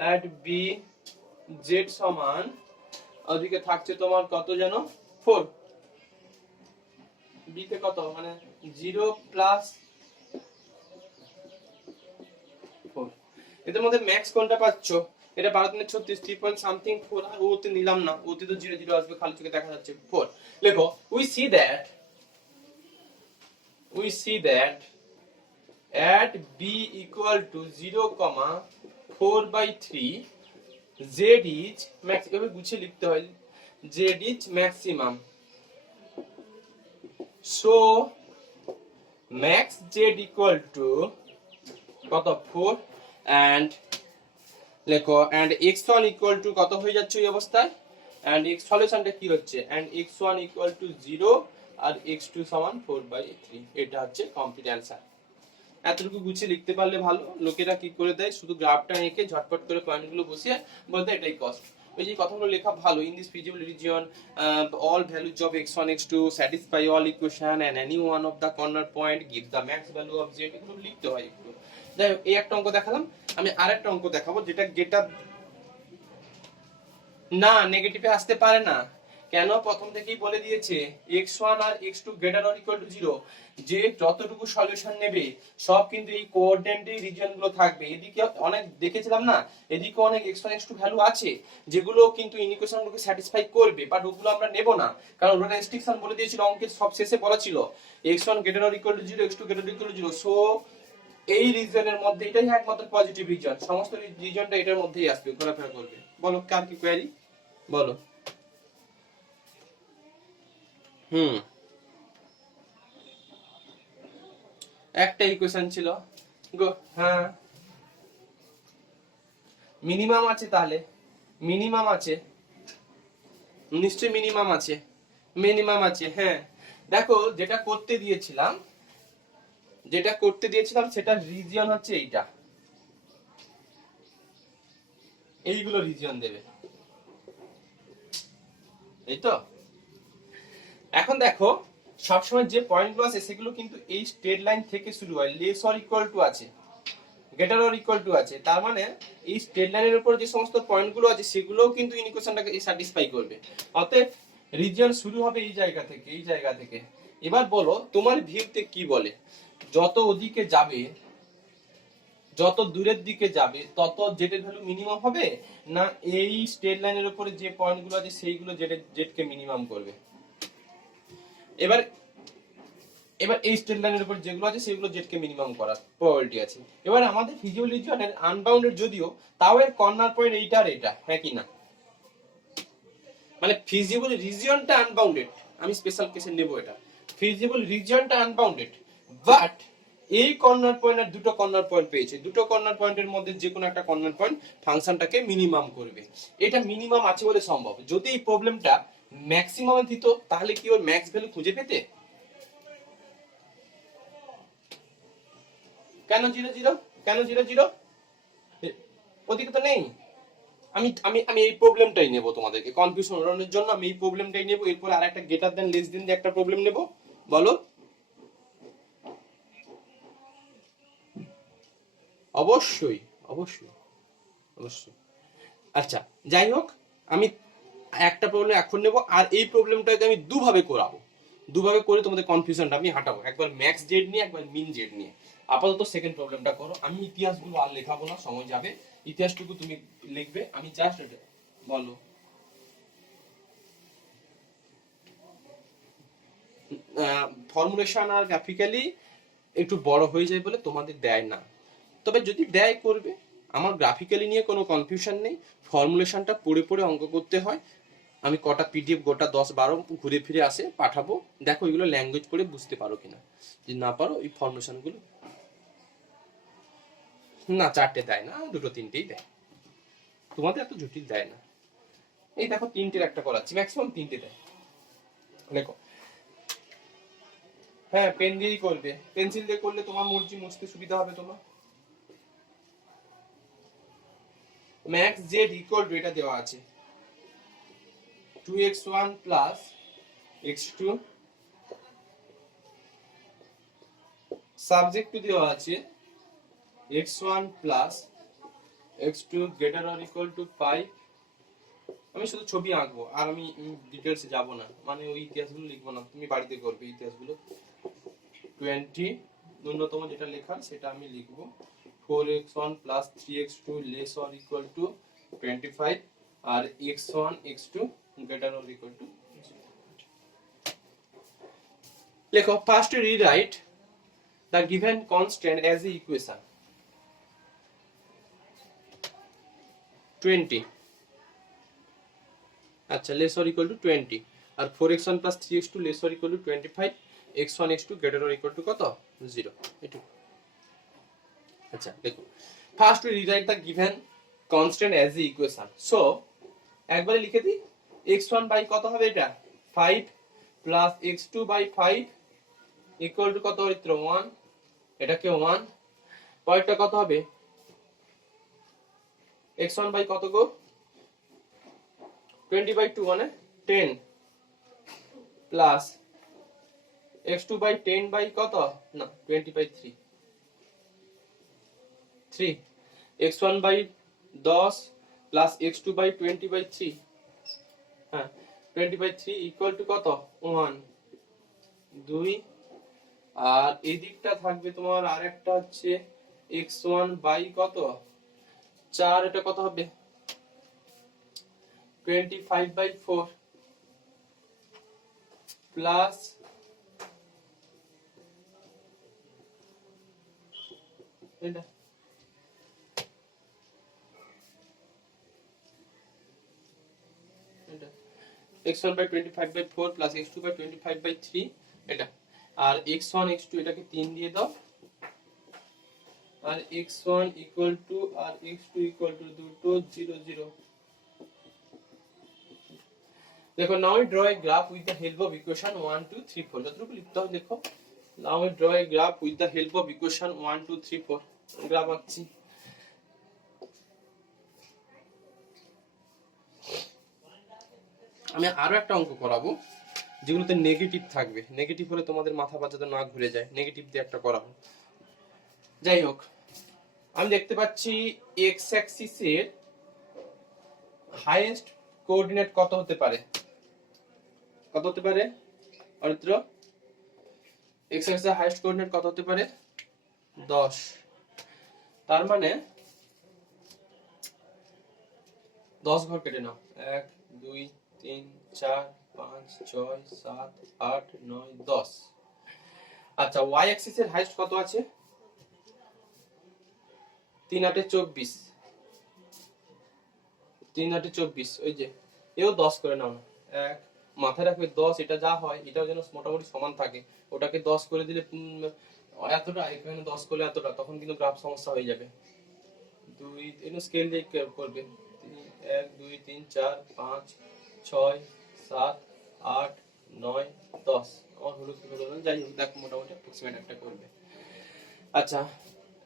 অ্যাড বি জেড সমান, ওদিকে থাকছে তোমার কত যেন 4। বি তে কত মানে 0 প্লাস 4। এদের মধ্যে ম্যাক্স কোনটা পাচ্ছো? এটা 12×36, 3 পয়েন্ট সামথিং 4। আর ওতে নিলাম না, ওতে তো 0 0 আসবে, খালি চোখে দেখা যাচ্ছে 4। লেখো we see that at b equal to 0,4/3 z is max, এভাবে গুছিয়ে লিখতে হয়, z is maximum, so max z equal to কত 4 and লেখো and x1 equal to কত হয়ে যাচ্ছে এই অবস্থায়, and x সলিউশনটা কি হচ্ছে and x1 equal to 0 আর x2 সমান 4/3। এটা হচ্ছে কমপ্লিট অ্যানসার। এতটুকু গুছিয়ে লিখতে পারলে ভালো। লোকেরা কি করে দেয়, শুধু গ্রাফটা এঁকে ঝটপট করে পয়েন্টগুলো বসিয়ে বলতে এটাই কস্ট। ওই যে কথাগুলো লেখা ভালো, in this feasible region all values of x1 x2 satisfy all equation and any one of the corner point gives the max value of z, এগুলো লিখতে হয় একটু। যাই হোক, এই একটা অঙ্ক দেখালাম, আমি আরেকটা অঙ্ক দেখাবো যেটা না নেগেটিভে আসতে পারে না। কেন প্রথম থেকেই বলে দিয়েছে x1 আর x2 greater or equal to 0, যে যতটুকু সলিউশন নেবে সব কিন্তু এই কোঅর্ডিনেট রিজিয়ন গুলো থাকবে। এদিকে অনেক দেখেছিলাম না, এদিকে অনেক x1 x2 ভ্যালু আছে যেগুলো কিন্তু ইকুয়েশন গুলোকে স্যাটিসফাই করবে, বাট ওগুলো আমরা নেব না, কারণ ওরা রেস্ট্রিকশন বলে দিয়েছিল, অঙ্কের সব শেষে বলা ছিল x1 greater or equal to 0, x2 greater or equal to 0। So এই রিজনের মধ্যে এটাই একমাত্র পজিটিভ রিজন, সমস্ত রিজনটা এটার মধ্যেই আসবে, ঘোরাফেরা করবে। বলো কার কি কোয়েরি, বলো। একটা ইকুয়েশন ছিল গো। হ্যাঁ মিনিমাম আছে, তাহলে মিনিমাম আছে, নিশ্চয়ই মিনিমাম আছে, মিনিমাম আছে। হ্যাঁ দেখো যেটা করতে দিয়েছিলাম সেটা রিজিয়ন হচ্ছে এইটা, এইগুলো রিজিয়ন দেবে, এই তো। এখন দেখো সবসময় যে পয়েন্টগুলো আছে সেগুলো কিন্তু এই স্ট্রেট লাইন থেকে শুরু হয়, লেস অর ইকুয়াল টু আছে, গ্রেটার অর ইকুয়াল টু আছে, তার মানে এই স্ট্রেট লাইনের উপর যে সমস্ত পয়েন্টগুলো আছে সেগুলোও কিন্তু ইকুয়েশনটাকে স্যাটিসফাই করবে। অতএব রিজিয়ন শুরু হবে এই জায়গা থেকে, এই জায়গা থেকে। এবার বলো তোমার ভিউতে কি বলে, যত ওদিকে যাবে, যত দূরের দিকে যাবে তত জেটের ভ্যালু মিনিমাম হবে, না এই স্ট্রেট লাইনের উপরে যে পয়েন্টগুলো আছে সেইগুলো জেটকে মিনিমাম করবে? এবার এবার এই স্ট্রেট লাইনের উপর যেগুলো আছে সেগুলো জেটকে মিনিমাম করার প্রবাবিলিটি আছে। এবার আমাদের ফিজিবল রিজিয়নের আনবাউন্ডেড যদিও, তাও এর কর্নার পয়েন্ট এইটা আর এটা, হ্যাঁ কি না? মানে ফিজিবল রিজিয়নটা আনবাউন্ডেড, আমি স্পেশাল কেসে নেব এটা, ফিজিবল রিজিয়নটা আনবাউন্ডেড, বাট এই কর্নার পয়েন্ট আর দুটো কর্নার পয়েন্ট পেয়েছে, দুটো কর্নার পয়েন্টের মধ্যে যে কোনো একটা কর্নার পয়েন্ট ফাংশনটাকে মিনিমাম করবে। এটা মিনিমাম আছে বলে সম্ভব। যদি এই প্রবলেমটা ম্যাক্সিমামে দিত তাহলে কি ওর ম্যাক্স ভ্যালু খুঁজে পেতে? কেন 0 0, কেন 0 0? ওদিকে তো নেই। আমি আমি আমি এই প্রবলেমটাই নেব, তোমাদেরকে কনফিউশন এড়ানোর জন্য আমি এই প্রবলেমটাই নেব। এরপর আরেকটা গ্রেটার দ্যান লেস দ্যান দিয়ে একটা প্রবলেম নেব। বলো। অবশ্যই অবশ্যই অবশ্যই। আচ্ছা যাই হোক, আমি একটা প্রবলেম এখন নেব, আর এই প্রবলেমটাকে আমি দুভাবে করাবো, দুভাবে করে তোমাদের কনফিউশনটা আমি হাঁটাবো, একবার ম্যাক্স জেড নিয়ে, একবার মিন জেড নিয়ে। আপাতত সেকেন্ড প্রবলেমটা করো, আমি ইতিহাসগুলো আর লেখাবো না, সময় যাবে, ইতিহাসটুকু তুমি লিখবে, আমি জাস্ট বলো। ফর্মুলেশন আর গ্রাফিক্যালি একটু বড় হয়ে যায় বলে তোমাদের দেয় না, তবে যদি দেয় করবে। আমার গ্রাফিক্যালি নিয়ে কোনো কনফিউশন নেই, ফর্মুলেশনটা পড়ে পড়ে অঙ্ক করতে হয়। আমি কটা পিডিএফ গোটা 10-12 ঘুরে ফিরে আসে পাঠাবো, দেখো এগুলো ল্যাঙ্গুয়েজ পড়ে বুঝতে পারো কিনা। যদি না পারো এই ফর্মুলেশনগুলো না, 4টে দেয় না, 2-3টেই দেয়, তোমাদের এত জটিল দেয় না। এই দেখো 3টের একটা করাচ্ছি, ম্যাক্সিমাম 3টে দেয়। দেখো হ্যাঁ পেন দিয়েই করবে, পেন্সিল দিয়ে করলে তোমার মর্জি, মুছতে সুবিধা হবে তোমার। ম্যাক্স জেড ইকুয়াল টু এটা দেওয়া আছে 2x1 plus x2, subject to দেওয়া আছে x1 plus x2 greater or equal two 5। আমি শুধু ছবি আঁকবো আর আমি ডিটেলসে যাব না, মানে ওই ইতিহাসগুলো লিখবো না, তুমি বাড়িতে করবে ইতিহাসগুলো। 20 ন্যূনতম যেটা লেখার সেটা আমি লিখবো, 4x1 plus 3x2 less or equal to 25, আর x1 x2 greater or equal to. লেখো first rewrite the given constant as the equation 20, আচ্ছা less or equal to 20, R 4x1 plus 3x2 less or equal to 25, x1 x2 greater or equal to কত 0, এটুকু। আচ্ছা দেখো first rewrite the given constant as the equation, so একবারে লিখে দিই, x1 by কত হবে, এটা 5 plus x2 by 5 equal to কত হইতো 1, এটাকে 1, পরেরটা কত হবে, x1 বাই কত গো 20 বাই 2 মানে 10 প্লাস x2 বাই 10 বাই কত না 20 by 3, x1 by 10 plus x2 by 20 by 3, হ্যাঁ 20/3 ইকুয়াল টু কত 1 2 আর এই দিকটা থাকবে তোমার আরেকটা হচ্ছে x1 বাই কত 4 এটা কত হবে 25/4 প্লাস এটা x1 by 25/4 plus x2 by 25/3 এটা আর x1 x2 এটাকে 3 দিয়ে দাও আর x1 equal to R x2 equal to দুটো 0 0 দেখো now I draw a graph with the help of equation 1 2 3 4 যতটুকু লিখতে হবে দেখো now I draw a graph with the help of equation 1 2 3 4 graph আঁকছি আমি আরো একটা অঙ্ক করাবো যেগুলোতে নেগেটিভ থাকবে নেগেটিভ হলে তোমাদের মাথা বাজাতে না ঘুরে যায় নেগেটিভ দিয়ে একটা করাবো যাই হোক আমি দেখতে পাচ্ছি এক্স অ্যাক্সিসের হাইয়েস্ট কোঅর্ডিনেট কত হতে পারে অরিত্র এক্স অ্যাক্সিসের হাইয়েস্ট কোঅর্ডিনেট কত হতে পারে 10 তার মানে 10 ঘর কেটে নাও 1 2 3 4 5 6 7 8 9 10 আচ্ছা y অ্যাক্সিসের হাইয়েস্ট কত আছে 3 8 24 3 8 24 ওই যে এও 10 করে নাও না এক মাথায় রাখবে 10 এটা যা হয় এটাও যেন মোটামুটি সমান থাকে ওটাকে 10 করে দিলে এতটা এখানে 10 করলে এতটা তখন কিন্তু গ্রাফ সমস্যা হয়ে যাবে 2 এর স্কেল দিয়ে করবে 1 2 3 4 5 6 7 8 9 10 আমার হলো কি হলো না যাই হোক দেখো মোটামুটি অ্যাপ্রক্সিমেট একটা করবে আচ্ছা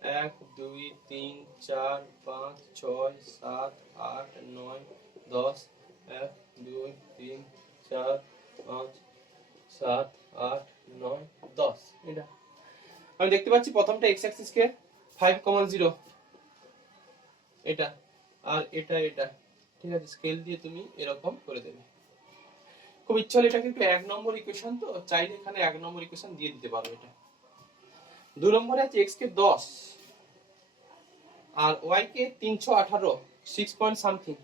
1 2 3 4 5 6 7 8 9 10 1 2 3 4 5 7 8 9 10 এটা আমি দেখতে পাচ্ছি প্রথমটা x অ্যাক্সিস কে 5,0 এটা আর এটা এটা ঠিক আছে স্কেল দিয়ে তুমি এরকম করে দেবে খুব ইচ্ছা হলে এটা কিন্তু 1 নম্বর ইকুয়েশন তো চাইলে এখানে 1 নম্বর ইকুয়েশন দিয়ে দিতে পারো এটা 2 নম্বরে আছে x কে 10 আর y কে 318 6 পয়েন্ট সামথিং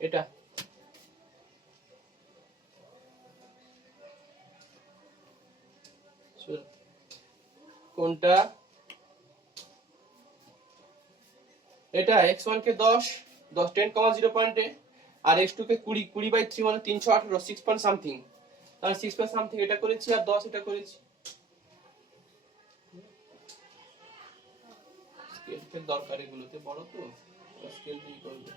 এটা কোনটা এটা x1 কে 10 10 পয়েন্টে আর x2 কে 20/3 মানে 318 6 পয়েন্ট সামথিং তাহলে 6 পয়েন্ট সামথিং এটা করেছি আর 10 এটা করেছি স্কেলের দরকার এগুলোতে বড় তো স্কেল দিয়ে করবে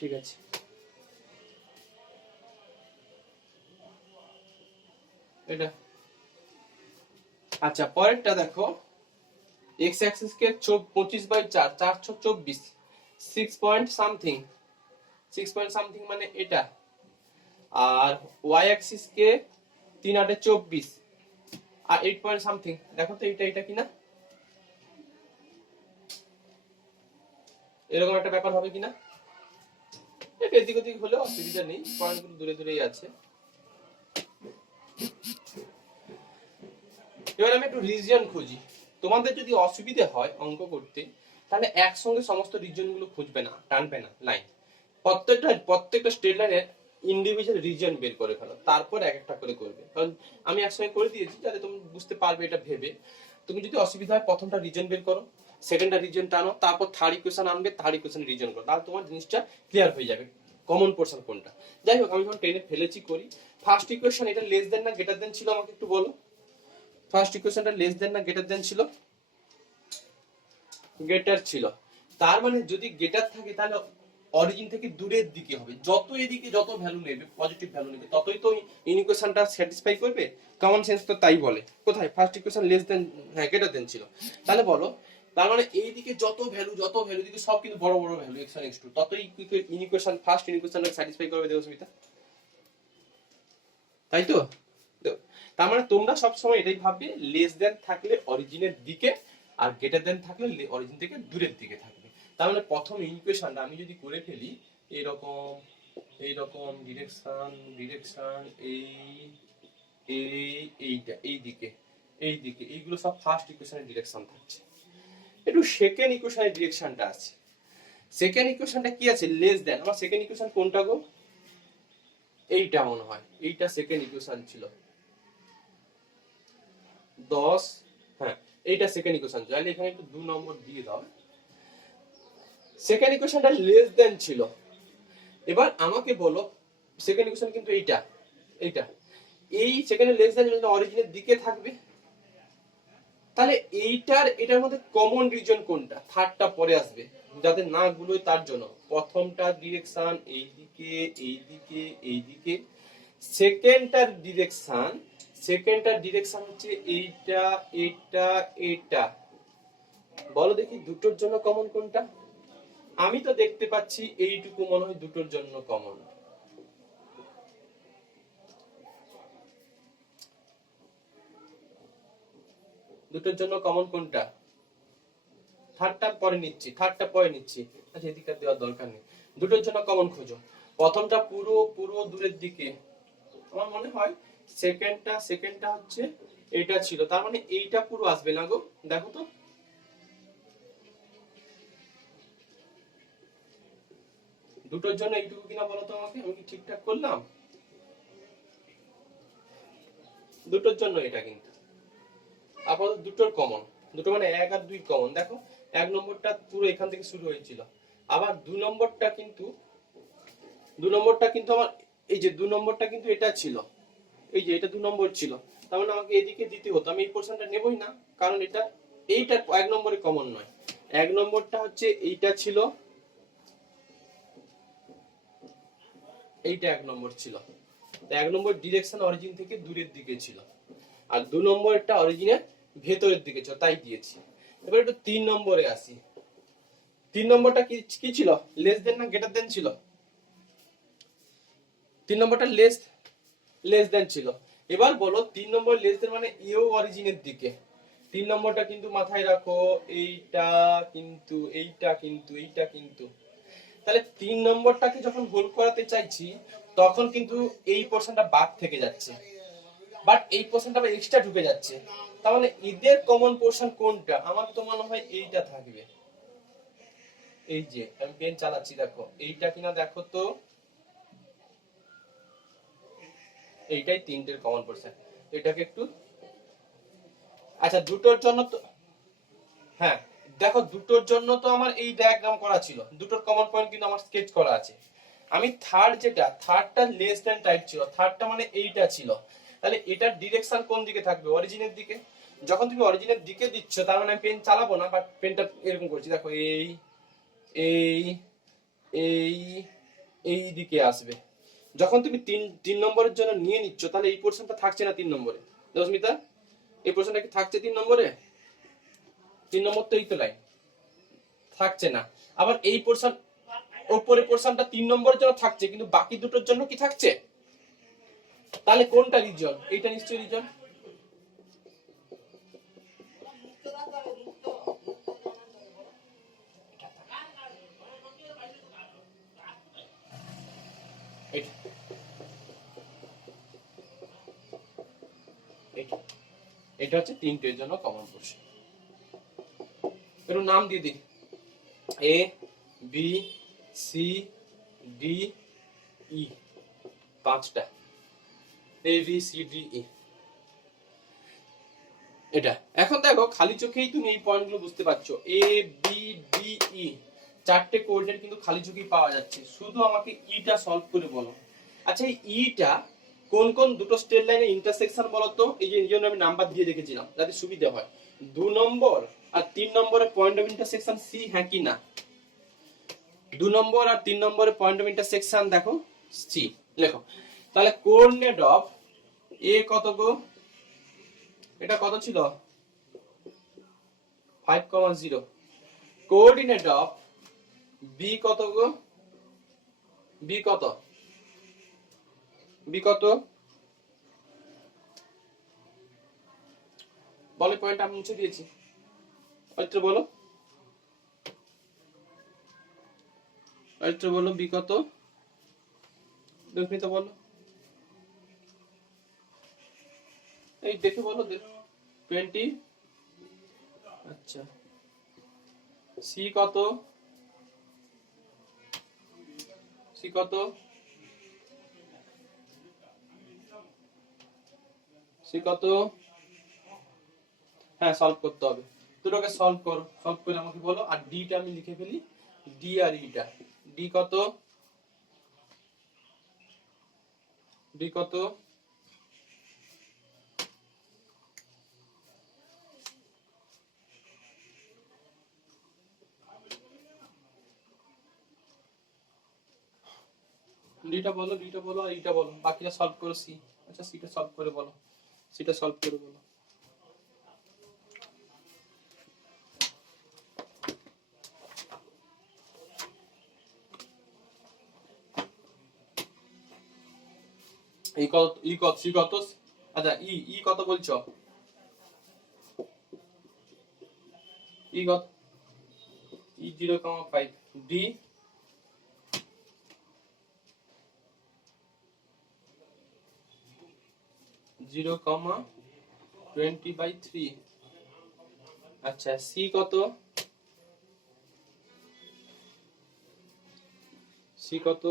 ঠিক আছে এটা আচ্ছা পরেরটা দেখো x অ্যাক্সিস কে 25/4 424 6 পয়েন্ট সামথিং 6 পয়েন্ট সামথিং মানে এটা আর y অ্যাক্সিস কে 3 8 24 আর 8 পয়েন্ট সামথিং দেখো তো এটা কিনা এরকম একটা ব্যাপার হবে কিনা এটা এদিক ওদিক হলে অসুবিধা নেই পয়েন্টগুলো দূরে দূরেই আছে এবার আমি একটু রিজিয়ন খুঁজি তোমাদের যদি অসুবিধা হয় অঙ্ক করতে তাহলে একসঙ্গে সমস্ত রিজিয়ন গুলো খুঁজবে না টানবে না লাইন প্রত্যেকটা স্ট্রেট লাইনের ইন্ডিভিজুয়াল রিজিয়ন বের করে ফেলো তারপর এক একটা করে করবে কারণ আমি একসঙ্গে করে দিয়েছি যাতে তুমি বুঝতে পারবে এটা ভেবে তুমি যদি অসুবিধা হয় প্রথমটা রিজিয়ন বের করো সেকেন্ডটা রিজিয়ন টানো তারপর থার্ড ইকুয়েশন আনবে থার্ড ইকুয়েশন রিজিয়ন করো তাহলে তোমার জিনিসটা ক্লিয়ার হয়ে যাবে কমন পোরশন কোনটা যাই হোক আমি যখন টেনে ফেলেছি করি ফার্স্ট ইকুয়েশন এটা লেস দেন না গ্রেটার দেন ছিল আমাকে একটু বলো ফার্স্ট ইকুয়েশনটা লেস দেন না গ্রেটার দেন ছিল গ্রেটার ছিল তার মানে যদি গ্রেটার থাকে তাহলে অরিজিন থেকে দূরের দিকে হবে যত এদিকে যত ভ্যালু নেবে পজিটিভ ভ্যালু নেবে ততই তো ইকুয়েশনটা স্যাটিসফাই করবে কমন সেন্স তো তাই বলে কোথায় ফার্স্ট ইকুয়েশন লেস দেন হ্যাঁ গ্রেটার দেন ছিল তাহলে বলো তার মানে এইদিকে যত ভ্যালু দিকে সব কিন্তু বড় বড় ভ্যালু x1 x2 ততই ইকুয়েশন ফার্স্ট ইকুয়েশনটা স্যাটিসফাই করবে দেবস্মিতা তাই তো তার মানে তোমরা সব সময় এটাই ভাববে লেস দেন থাকলে অরিজিনের দিকে আর গ্রেটার দেন থাকলে অরিজিন থেকে দূরের দিকে থাকবে তার মানে প্রথম ইকুয়েশনটা আমি যদি করে ফেলি এরকম এইরকম ডিরেকশন ডিরেকশন এই এই এইটা এই দিকে এইগুলো সব ফার্স্ট ইকুয়েশনের ডিরেকশন থাকছে। একটু সেকেন্ড ইকুয়েশনের ডিরেকশনটা আছে। সেকেন্ড ইকুয়েশনটা কি আছে? Less than. আমার সেকেন্ড ইকুয়েশন কোনটা গো? এইটা মনে হয়, এইটা সেকেন্ড ইকুয়েশন ছিল 10। হ্যাঁ, এইটা সেকেন্ড ইকুয়েশন। তাহলে এখানে একটু 2 নম্বর দিয়ে দাও। সেকেন্ড ইকুয়েশনটা লেস দেন ছিল। এবার আমাকে বলো সেকেন্ড ইকুয়েশন কিন্তু এইটা এইটা এই সেকেন্ডের লেস দেন যদি অরিজিনের দিকে থাকবে, তাহলে এইটার এটার মধ্যে কমন রিজন কোনটা? থার্ডটা পরে আসবে, যাতে না গুলোয় তার জন্য প্রথমটা ডিরেকশন এইদিকে এইদিকে এইদিকে, সেকেন্ডটার ডিরেকশন হচ্ছে এইটা এটা এটা। বলো দেখি দুটোর জন্য কমন কোনটা? আমি তো দেখতে পাচ্ছি এইটুকু মনে হয় দুটোর জন্য কমন। দুটোর জন্য কমন কোনটা? থার্ডটা পরে নিচ্ছি আচ্ছা এদিকে দেওয়ার দরকার নেই। দুটোর জন্য কমন খোঁজো। প্রথমটা পুরো পুরো দূরের দিকে, আমার মনে হয় সেকেন্ডটা হচ্ছে এটা ছিল, তার মানে এইটা পুরো আসবে না গো। দেখো তো দুটোর জন্য এইটুকু কিনা বলো তো আমাকে, আমি কি ঠিকঠাক করলাম? দুটোর জন্য এটা কিন্তু আপাতত দুটোর কমন, দুটো মানে 1 আর 2 কমন। দেখো 1 নম্বরটা পুরো এখান থেকে শুরু হয়েছিল, আবার 2 নম্বরটা কিন্তু আমার এই যে 2 নম্বরটা কিন্তু এটা ছিল, এই যে এটা 2 নম্বর ছিল, তার মানে আমাকে এদিকে দিতে হতো। আমি এই পোরশনটা নেবই না, কারণ এইটা 1 নম্বরে কমন নয়। 1 নম্বরটা হচ্ছে এইটা ছিল, এইটা 1 নম্বর ছিল। 1 নম্বর ডিরেকশন অরিজিন থেকে দূরের দিকে ছিল, আর 2 নম্বরটা অরিজিনের ভেতরের দিকে ছিল, তাই দিয়েছি। এবার একটু 3 নম্বরে আসি। 3 নম্বরটা কি ছিল? লেস দেন না গ্রেটার দেন ছিল? 3 নম্বরটা লেস দেন ছিল। এবার বলো 3 নম্বর লেস দেন মানে এও অরিজিনের দিকে। 3 নম্বরটা কিন্তু মাথায় রাখো, এইটা কিন্তু তাহলে 3 নম্বরটাকে যখন হোল করাতে চাইছি তখন কিন্তু এই পোরশনটা বাদ থেকে যাচ্ছে, বাট এই পোরশনটা আবার এক্সট্রা ঢুকে যাচ্ছে। তাহলে এদের কমন পোরশন কোনটা? আমার তো মনে হয় এইটা থাকবে। এই যে আমি পেন চালাচ্ছি, দেখো এইটা কিনা দেখো তো, এইটাই 3টের কমন পোরশন। এটাকে একটু আচ্ছা দুটোর জন্য তো, হ্যাঁ দেখো দুটোর জন্য তো আমার এই ডায়াগ্রাম করা ছিল, দুটোর কমন পয়েন্ট কিন্তু আমার স্কেচ করা আছে। আমি থার্ডটা লেস দেন টাইপ ছিল, থার্ডটা মানে এইটা ছিল, তাহলে এটার ডিরেকশন কোন দিকে থাকবে? অরিজিনের দিকে। যখন তুমি অরিজিনের দিকে দিচ্ছ তার মানে আমি পেন চালাবো না, বাট পেনটা এরকম করছি, দেখো এই এই এই এই দিকে আসবে। যখন তুমি 3 নম্বরের জন্য নিয়ে নিচ্ছ তাহলে এই পোরশনটা থাকছে না 3 নম্বরে। রশ্মিতা এই পোরশনটা কি থাকছে 3 নম্বরে? 3 নম্বর তো এই তো লাইন থাকছে না। আবার এই পোরশন উপরের পোরশনটা 3 নম্বরের জন্য থাকছে, কিন্তু বাকি দুটোর জন্য কি থাকছে? তাহলে কোনটা রিজন? এইটা নিশ্চয়ই রিজন। এটা হচ্ছে 3টের জন্য কমন কোশ্চেন। একটু নাম দিয়ে দিই, A B C D E, 5টা A B C D E. এটা এখন দেখো খালি চোখেই তুমি এই পয়েন্টগুলো বুঝতে পারছো, A B D E 4টে coordinate কিন্তু খালি চোখেই পাওয়া যাচ্ছে। শুধু আমাকে ইটা সলভ করে বলো। আচ্ছা এই ইটা কোন কোন দুটো স্ট্রেট লাইনের ইন্টারসেকশন বলো তো? এই যে জন্য আমি নাম্বার দিয়ে রেখেছিলাম যাতে সুবিধা হয়। 2 নম্বর আর 3 নম্বরের পয়েন্ট অফ ইন্টারসেকশন সি, হ্যাঁ কি না? 2 নম্বর আর 3 নম্বরের পয়েন্ট অফ ইন্টারসেকশন দেখো সি, লেখো। তাহলে কোঅর্ডিনেট অফ এ কত গো? এটা কত ছিল? 5,0। কোঅর্ডিনেট অফ বি কত গো? বি কত? বি কত বলে? পয়েন্ট আমি মুছে দিয়েছি, পবিত্র বলো। আরেকটা বলো, বি কত? দেখি তো বলো, এই দেখে বলো, 20। আচ্ছা, সি কত? সি কত? সি কত? হ্যাঁ, সলভ করতে হবে। দুটোকে সলভ করো, সলভ করে আমাকে বলো। আর ডিটা আমি লিখে ফেলি, ডি আর ইটা। ডি কত? ডি কত? ডিটা বলো, ডিটা বলো, আর ইটা বলো, বাকিটা সলভ করো সি। আচ্ছা, সিটা সলভ করে বলো, সিটা সলভ করে বলো। ই কত? ই কত? সি কত? আচ্ছা, ই কত বলছো? ই কত? ই 0,5। ডি? 0,20/3। আচ্ছা, সি কত? সি কত?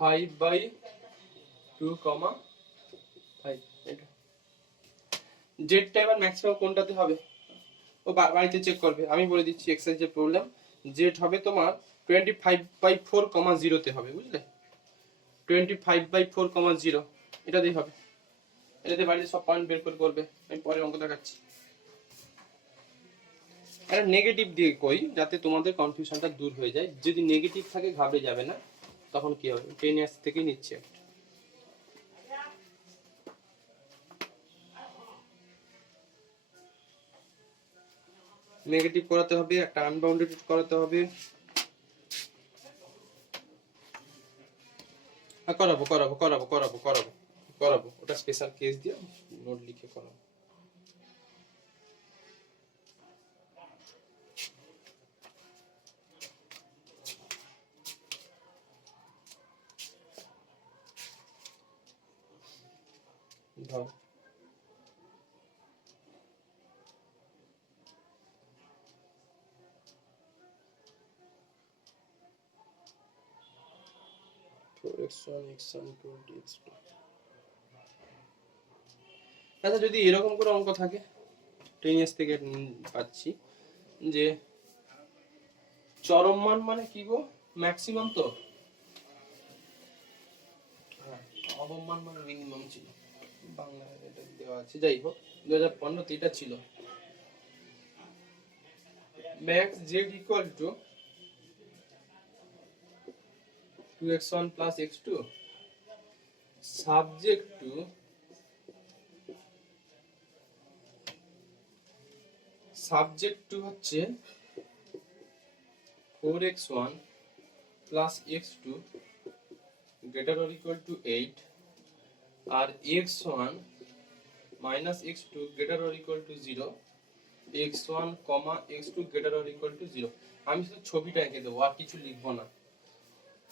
Five by 2,5। এটা জেডটা এবার ম্যাক্সিমাম কোনটাতে হবে? ও বাড়িতে চেক করবে, আমি বলে দিচ্ছি এক্সারসাইজের প্রবলেম। জেড হবে তোমার 25/4,0 তে হবে, বুঝলে? 25/4,0 এটাতেই হবে। এটাতে বাড়িতে সব পয়েন্ট বের করে করবে, আমি পরে অঙ্ক দেখাচ্ছি। একটা নেগেটিভ দিয়ে কই, যাতে তোমাদের কনফিউশনটা দূর হয়ে যায়। যদি নেগেটিভ থাকে ঘাবড়ে যাবে না, তখন কি হবে? 10 ইয়ার্স থেকেই নিচ্ছে। নেগেটিভ করাতে হবে, একটা আনবাউন্ডেড করাতে হবে। করাবো করাবো করাবো করাবো করাবো করাবো, ওটা স্পেশাল কেস দিয়ে নোট লিখে করাবো। ধরো, x1 x1 20 x2। আচ্ছা, যদি এরকম করে অঙ্ক থাকে, 10 ইয়ার্স থেকে পাচ্ছি যে চরম মান মানে কি গো? ম্যাক্সিমাম তো। হ্যাঁ, অবমান মানে মিনিমাম ছিল, বাংলায় এটা দেওয়া আছে। যাই হোক, 2015 এটা ছিল। Max Z equal two 2x1 plus x2 subject to হচ্ছে 4x1 plus x2 greater or equal to 8 R x1 minus x2 greater or equal to 0, x1, x2 greater or equal to 0। আমি শুধু ছবিটা এঁকে দেবো, আর কিছু লিখবো না।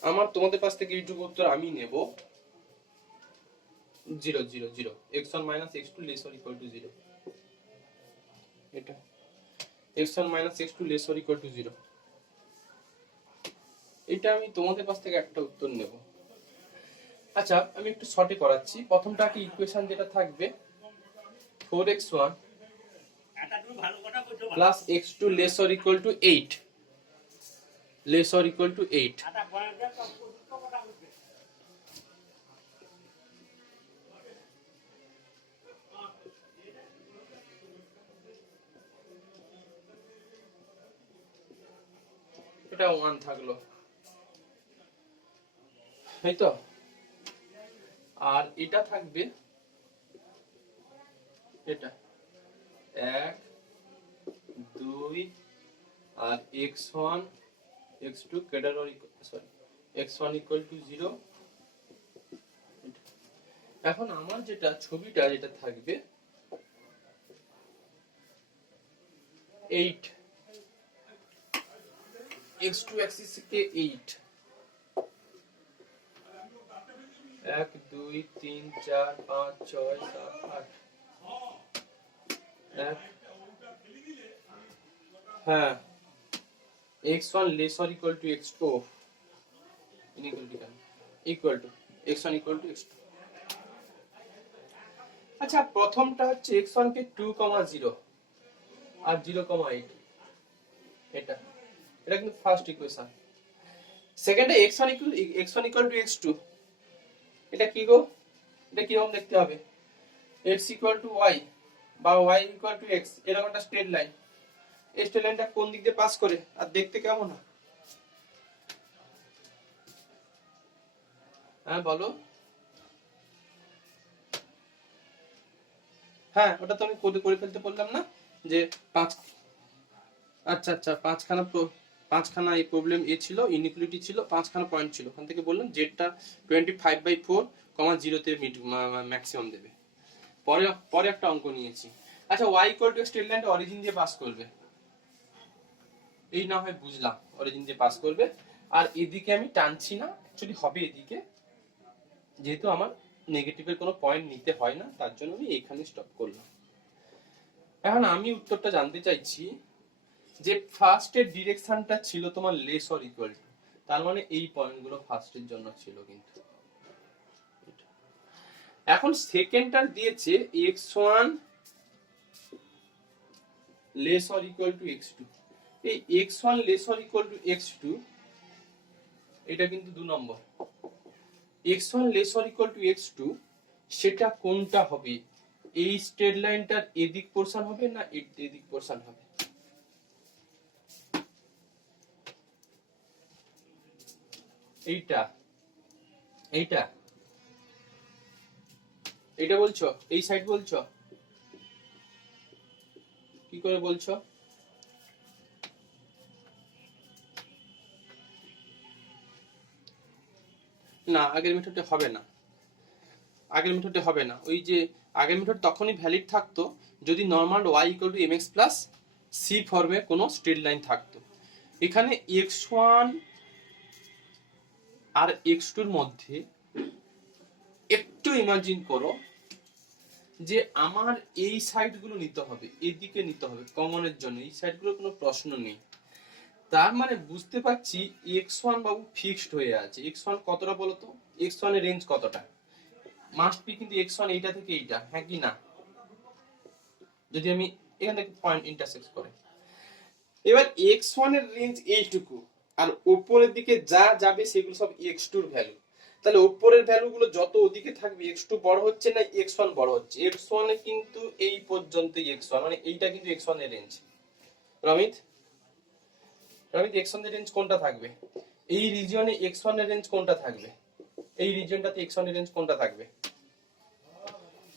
আমার তোমাদের কাছ থেকে এইটুকু উত্তর আমি নেব, 0 0 0, x1 minus x2 less or equal to 0। এটা x1 minus x2 less or equal to 0, এটা আমি তোমাদের কাছ থেকে একটা উত্তর নেব। আচ্ছা, আমি একটু শর্টে করাচ্ছি। প্রথমটা কি ইকুয়েশন যেটা থাকবে, 4x1 plus x2 less or equal to 8, less or equal to 8। এটা 1 থাকলো, এই তো। আর এটা থাকবে এটা 1 2 আর x1 x2 greater or sorry x1 equal to 0। এখন আমার যেটা ছবিটা যেটা থাকবে 8 x2 axis থেকে 8 1 2 3 4 5 6 7 8 1 হ্যাঁ x1 less or equal to x2 inequality equal to x1 equal to x2। আচ্ছা প্রথমটা হচ্ছে x1 কে 2, 0 আর 0, 8 এটা এটা কিন্তু ফার্স্ট ইকুয়েশন। সেকেন্ডে x1 equal to x2 এটা কি গো, এটা কি রকম দেখতে হবে, x equal to y বা y equal to x এরকম একটা স্ট্রেট লাইন। এই স্ট্রেট লাইনটা কোন দিক দিয়ে পাস করে আর দেখতে কেমন হয়? হ্যাঁ বলো। হ্যাঁ ওটা তো আমি করে ফেলতে বললাম না যে 5, আচ্ছা আচ্ছা পাঁচখানা এই প্রবলেম এ ছিল, ইনইকুয়ালিটি ছিল, 5খানা পয়েন্ট ছিল। ওখান থেকে বললাম জেডটা 25/4, 0 তে ম্যাক্সিমাম দেবে। পরে একটা অঙ্ক নিয়েছি। আচ্ছা y ইকুয়াল টু স্ট্রেট লাইনটা অরিজিন দিয়ে পাস করবে, এই না হয় বুঝলাম অরিজিন দিয়ে পাস করবে। আর এদিকে আমি টানছি না, অ্যাকচুয়ালি হবে এদিকে, যেহেতু আমার নেগেটিভের কোনো পয়েন্ট নিতে হয় না তার জন্য আমি এখানে স্টপ করলাম। এখন আমি উত্তরটা জানতে চাইছি যে ফার্স্টের ডিরেকশনটা ছিল তোমার লেস অর ইকুয়াল টু, তার মানে এই পয়েন্টগুলো ফার্স্টের জন্য ছিল কিন্তু। এখন সেকেন্ডটার দিয়েছে x1 less or equal to x2। এই x1 less or equal to x2 এটা কিন্তু 2 নম্বর। x1 less or equal to x2 সেটা কোনটা হবে, এই স্ট্রেট লাইনটার এদিক পোরশন হবে না এদিক পোরশন হবে? এইটা এইটা এইটা বলছো, এই সাইড বলছো, কি করে বলছো? না আগের মেথডে হবে না, আগের মেথডে হবে না। ওই যে আগের মেথড তখনই ভ্যালিড থাকতো যদি normal y equal to mx plus c ফর্মে কোনো স্ট্রেট লাইন থাকতো। এখানে x1 আর x2 এর মধ্যে একটু ইমাজিন করো যে আমার এই সাইডগুলো নিতে হবে, এদিকে নিতে হবে কমনের জন্য, এই সাইডগুলোর কোনো প্রশ্ন নেই। তার মানে বুঝতে পারছি x1 বাবু ফিক্সড হয়ে আছে। x1 কতটা বলো তো, x1 এর রেঞ্জ কতটা? মাস্ট বি কিন্তু x1 এইটা থেকে এইটা, হ্যাঁ কি না? যদি আমি এখান থেকে পয়েন্ট ইন্টারসেক্ট করে, এবার x1 এর রেঞ্জ এইটুকু, আর উপরের দিকে যা যাবে সেগুলো সব x2 এর ভ্যালু। তাহলে উপরের ভ্যালুগুলো যত ওদিকে থাকবে x2 বড় হচ্ছে না x1 বড় হচ্ছে? x1 এ কিন্তু এই পর্যন্তই x1, মানে এইটা কিন্তু x1 এর রেঞ্জ। রমিত x1 এর রেঞ্জ কোনটা থাকবে? এই রিজিয়নে x1 এর রেঞ্জ কোনটা থাকবে? এই রিজিয়নটাতে x1 এর রেঞ্জ কোনটা থাকবে?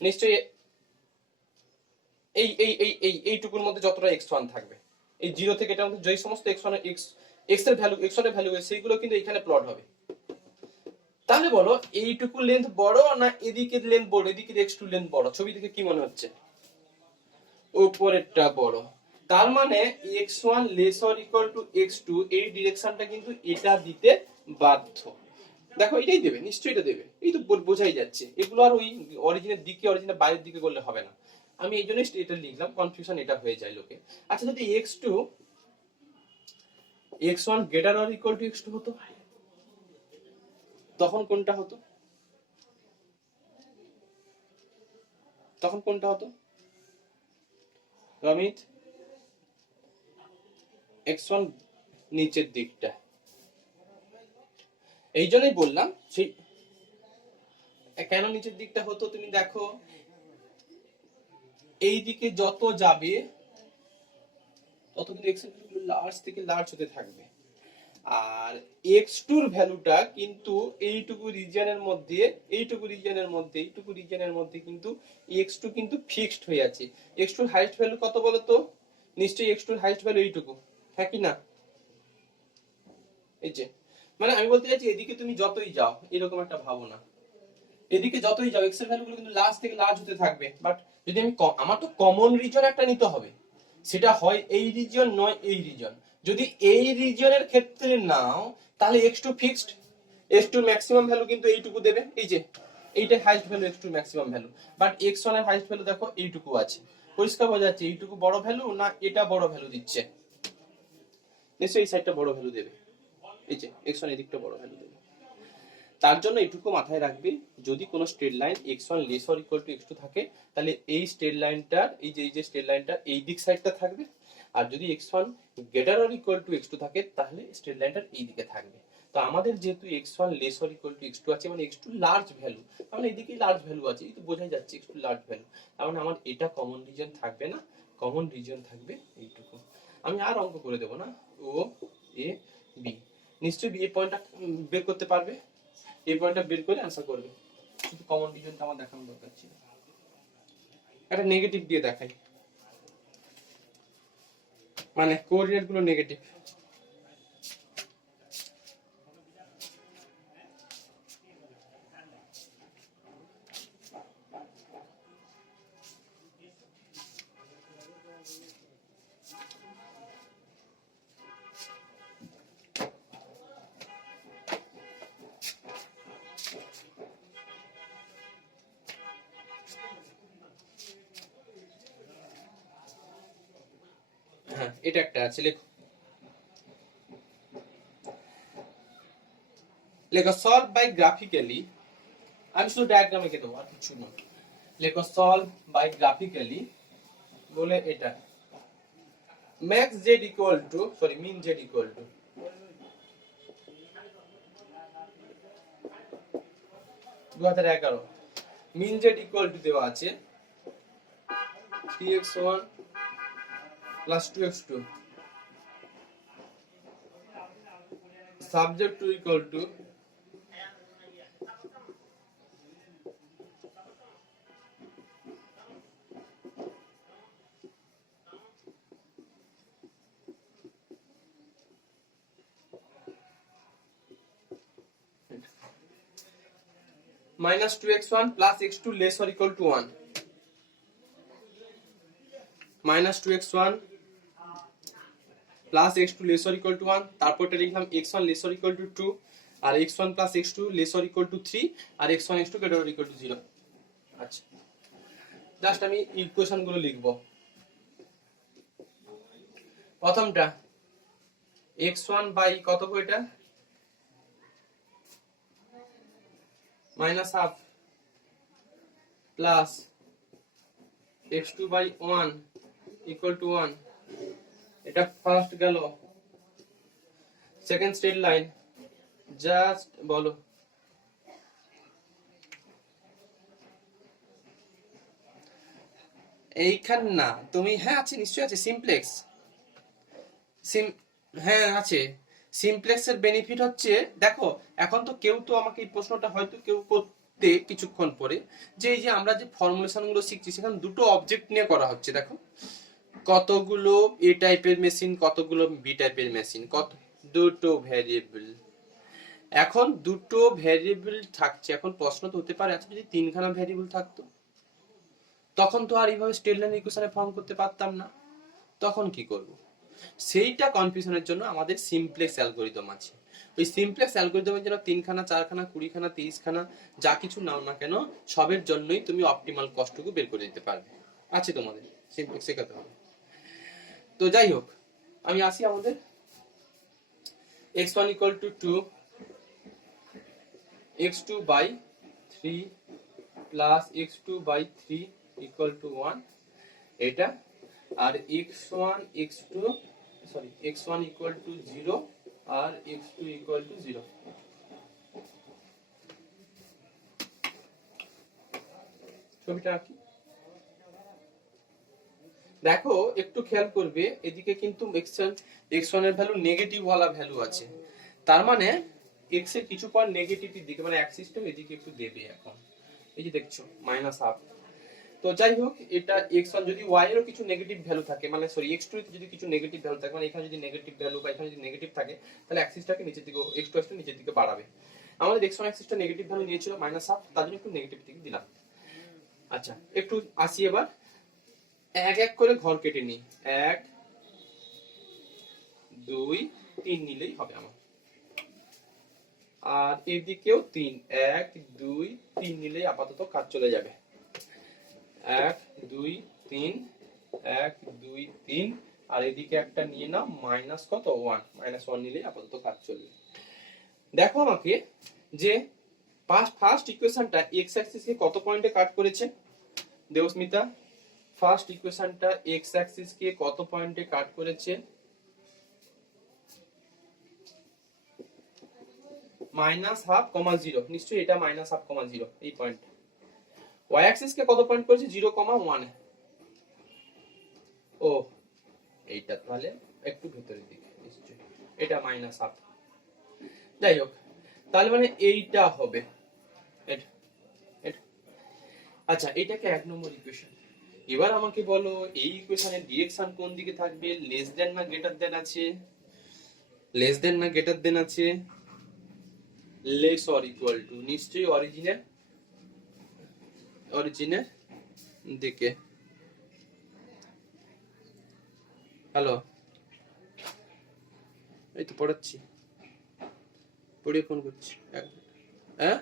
নিশ্চয়ই এই এই এই এই এইটুকুর মধ্যে যতটা x1 থাকবে, এই 0 থেকে এটার মধ্যে যেই সমস্ত x1 এর x এর ভ্যালু, x1 এর ভ্যালু সেইগুলো কিন্তু এখানে প্লট হবে। তাহলে বলো এইটুকু লেন্থ বড় না এদিকে লেন্থ বড়, এদিকে x2 লেন্থ বড়? ছবি থেকে কি মনে হচ্ছে? উপরেরটা বড়। তার মানে x1 less or equal to x2 এই ডিরেকশনটা কিন্তু এটা দিতে বাধ্য। দেখো এটাই দেবে, নিশ্চয়ই এটা দেবে, এই তো বোঝাই যাচ্ছে। এগুলো আর ওই অরিজিনের দিকে, অরিজিনের বাইরের দিকে করলে হবে না। আমি এই জন্যই এটা লিখলাম, কনফিউশন এটা হয়ে যায় লোকে। আচ্ছা যদি x1 greater or equal to x2 হতো, তখন কোনটা হতো? তখন কোনটা হতো রমিত? x1 নিচের দিকটা। এই জন্যই বললাম সেই কেন নিচের দিকটা হতো। তুমি দেখো এই দিকে যত যাবে তত কিন্তু x এর ভ্যালু লার্জ থেকে লার্জ হতে থাকবে। আর x2 এর ভ্যালুটা কিন্তু এইটুকু রিজিয়নের মধ্যে কিন্তু x2 কিন্তু ফিক্সড হয়ে আছে। x2 এর হাইয়েস্ট ভ্যালু কত বলো তো? নিশ্চয়ই x2 এর হাইয়েস্ট ভ্যালু এইটুকু, হ্যাঁ কি না? এই যে মানে আমি বলতে চাইছি এদিকে তুমি যতই যাও এরকম একটা ভাবো না, এদিকে যতই যাও x এর ভ্যালুগুলো কিন্তু লার্জ থেকে লার্জ হতে থাকবে। বাট যদি আমি আমার তো কমন রিজন একটা নিতে হবে, সেটা হয় এই রিজন নয় এই রিজন। যদি এই রিজনের ক্ষেত্রে নাও তাহলে x2 fixed, x2 maximum value কিন্তু এইটুকু দেবে, এই যে এইটা highest value x2 maximum value. But x1 এর হাইয়েস্ট ভ্যালু দেখো এইটুকু আছে, পরিষ্কার বোঝা যাচ্ছে এইটুকু বড় ভ্যালু না এটা বড় ভ্যালু দিচ্ছে? নিশ্চয়ই এই সাইডটা বড় ভ্যালু দেবে, এই যে x1 এদিকটা বড় ভ্যালু দেবে। তার জন্য এইটুকু মাথায় রাখবি, যদি কোনো straight line x1 less or equal two x2 থাকে তাহলে এই স্ট্রেট লাইনটার এই যে স্ট্রেট লাইনটার এই দিক সাইডটা থাকবে, আর যদি x1 greater or equal two x2 থাকে তাহলে স্ট্রেট লাইনটার এই দিকে থাকবে। তো আমাদের যেহেতু x1 less or equal two x2 আছে, মানে x2 লার্জ ভ্যালু, তার মানে এদিকে লার্জ ভ্যালু আছে, এই তো বোঝাই যাচ্ছে x2 লার্জ ভ্যালু। তার মানে আমার এটা কমন রিজন থাকবে না, কমন রিজন থাকবে এইটুকু। আমি আর অঙ্ক করে দেব না, ও এ বি, নিশ্চয়ই বি এর পয়েন্টটা বের করতে পারবে, এই পয়েন্টটা বের করে आंसर করবে। শুধু কমন ডিভিশনটা আমার দেখানো দরকার ছিল। একটা নেগেটিভ দিয়ে দেখাই, মানে কোঅর্ডিনেট গুলো নেগেটিভ। হ্যাঁ এটা একটা আছে, লেখো লেখো সলভ বাই গ্রাফিক্যালি। আমি শুধু ডায়াগ্রাম এঁকে দেবো আর কিছু না। লেখো সলভ বাই গ্রাফিক্যালি বলে এটা max Z equal to sorry min Z equal to 2011 min Z equal to দেওয়া আছে 3x1 plus 2x2 subject to equal to minus 2x1 plus x2 less or equal to 1 minus 2x1 plus x2 less or equal to 1 তারপরটা লিখলাম x1 less or equal to 2 R x1 plus x2 less or equal to 3 R x1 x2 greater or equal to 0। আচ্ছা just আমি equation গুলো লিখব। প্রথমটা x1 by কত গো এটা minus half plus x2 by 1 equal to 1, এটা first গেল। Second straight line just বলো এইখান না তুমি, হ্যাঁ আছে নিশ্চয়ই আছে সিমপ্লেক্স, হ্যাঁ আছে সিমপ্লেক্সের বেনিফিট হচ্ছে দেখো এখন তো কেউ তো আমাকে এই প্রশ্নটা হয়তো কেউ করতে কিছুক্ষণ পরে, যে এই যে আমরা যে ফর্মুলেশন গুলো শিখছি সেখানে দুটো অবজেক্ট নিয়ে করা হচ্ছে, দেখো কতগুলো এ টাইপের মেশিন কতগুলো বি টাইপের মেশিন, কত দুটো ভ্যারিয়েবল। এখন দুটো ভ্যারিয়েবল থাকছে, এখন প্রশ্ন তো হতে পারে আচ্ছা যদি তিনখানা ভ্যারিয়েবল থাকতো তখন তো আর এইভাবে স্ট্রেট লাইন ইকুয়েশনে ফর্ম করতে পারতাম না, তখন কি করব? সেইটা কনফিউশনের জন্য আমাদের সিমপ্লেক্স অ্যালগরিদম আছে। ওই সিমপ্লেক্স অ্যালগরিদমের জন্য 3খানা 4খানা 20খানা 30খানা যা কিছু নাও না কেন সবের জন্যই তুমি অপটিমাল কস্টটুকু বের করে দিতে পারবে, আছে তোমাদের সিমপ্লেক্স শেখাতে হবে। তো যাই হোক আমি আসি আমাদের x1 equal to 2 x2 by 3 plus x2 by 3 equal to 1 এটা, আর x1 x2 sorry x1 equal to 0 আর x2 equal to 0। ছবিটা আঁকি, দেখো একটু খেয়াল করবে এদিকে কিন্তু x1 এর ভ্যালু নেগেটিভ ওয়ালা ভ্যালু আছে, তার মানে এক্স এর কিছু পয়েন্ট নেগেটিভের দিকে, মানে এক সিস্টেম এদিকে একটু দেবে এখন। এই যে দেখছো মাইনাস হাফ। তো যাই হোক, এটা x1 যদি y এরও কিছু নেগেটিভ ভ্যালু থাকে, মানে সরি x2 এর যদি কিছু নেগেটিভ ভ্যালু থাকে, মানে এখানে যদি নেগেটিভ ভ্যালু বা এখানে যদি নেগেটিভ থাকে, তাহলে অ্যাক্সিসটাকে নিচের দিকে, x2 অ্যাক্সিসটা নিচের দিকে বাড়াবে। আমাদের x1 অ্যাক্সিসটা নেগেটিভ ভ্যালু নিয়েছিল মাইনাস হাফ, তার জন্য একটু নেগেটিভ দিকে দিলাম। আচ্ছা একটু আসি এবার, এক এক করে ঘর কেটে নিই। 1 2 3 নিলেই হবে আমার। আর এদিকেও 3, 1 2 3 নিলেই আপাতত কাজ চলে যাবে। 1 2 3, 1 2 3, আর এদিকে একটা নিয়ে নাও মাইনাস কত 1, মাইনাস 1 নিলেই আপাতত কাজ চলবে। দেখো আমাকে যে ফার্স্ট ইকুয়েশনটা এক্স অ্যাক্সিস কে কত পয়েন্টে কাট করেছে দেবস্মিতা? ফার্স্ট ইকুয়েশনটা এক্স অ্যাক্সিস কে কত পয়েন্টে কাট করেছে? মাইনাস হাফ কমা 0, নিশ্চয়ই এটা মাইনাস হাফ কমা 0 এই পয়েন্ট। ওয়াই অ্যাক্সিস কে কত পয়েন্ট করেছে? 0,1। ও এইটা তাহলে একটু ভেতরের দিকে, নিশ্চয়ই এটা মাইনাস হাফ। যাই হোক, তাহলে মানে এইটা হবে এটা এটা। আচ্ছা এটাকে 1 নম্বর ইকুয়েশন। এবার আমাকে বলো এই ইকুয়েশনের ডিরেকশন কোন দিকে থাকবে? লেস দেন না গ্রেটার দেন আছে? লেস দেন না গ্রেটার দেন আছে? লেস অর ইকুয়াল টু, নিশ্চয়ই অরিজিনের দিকে। হ্যালো, এই তো পড়াচ্ছি, পড়িয়ে ফোন করছি। হ্যাঁ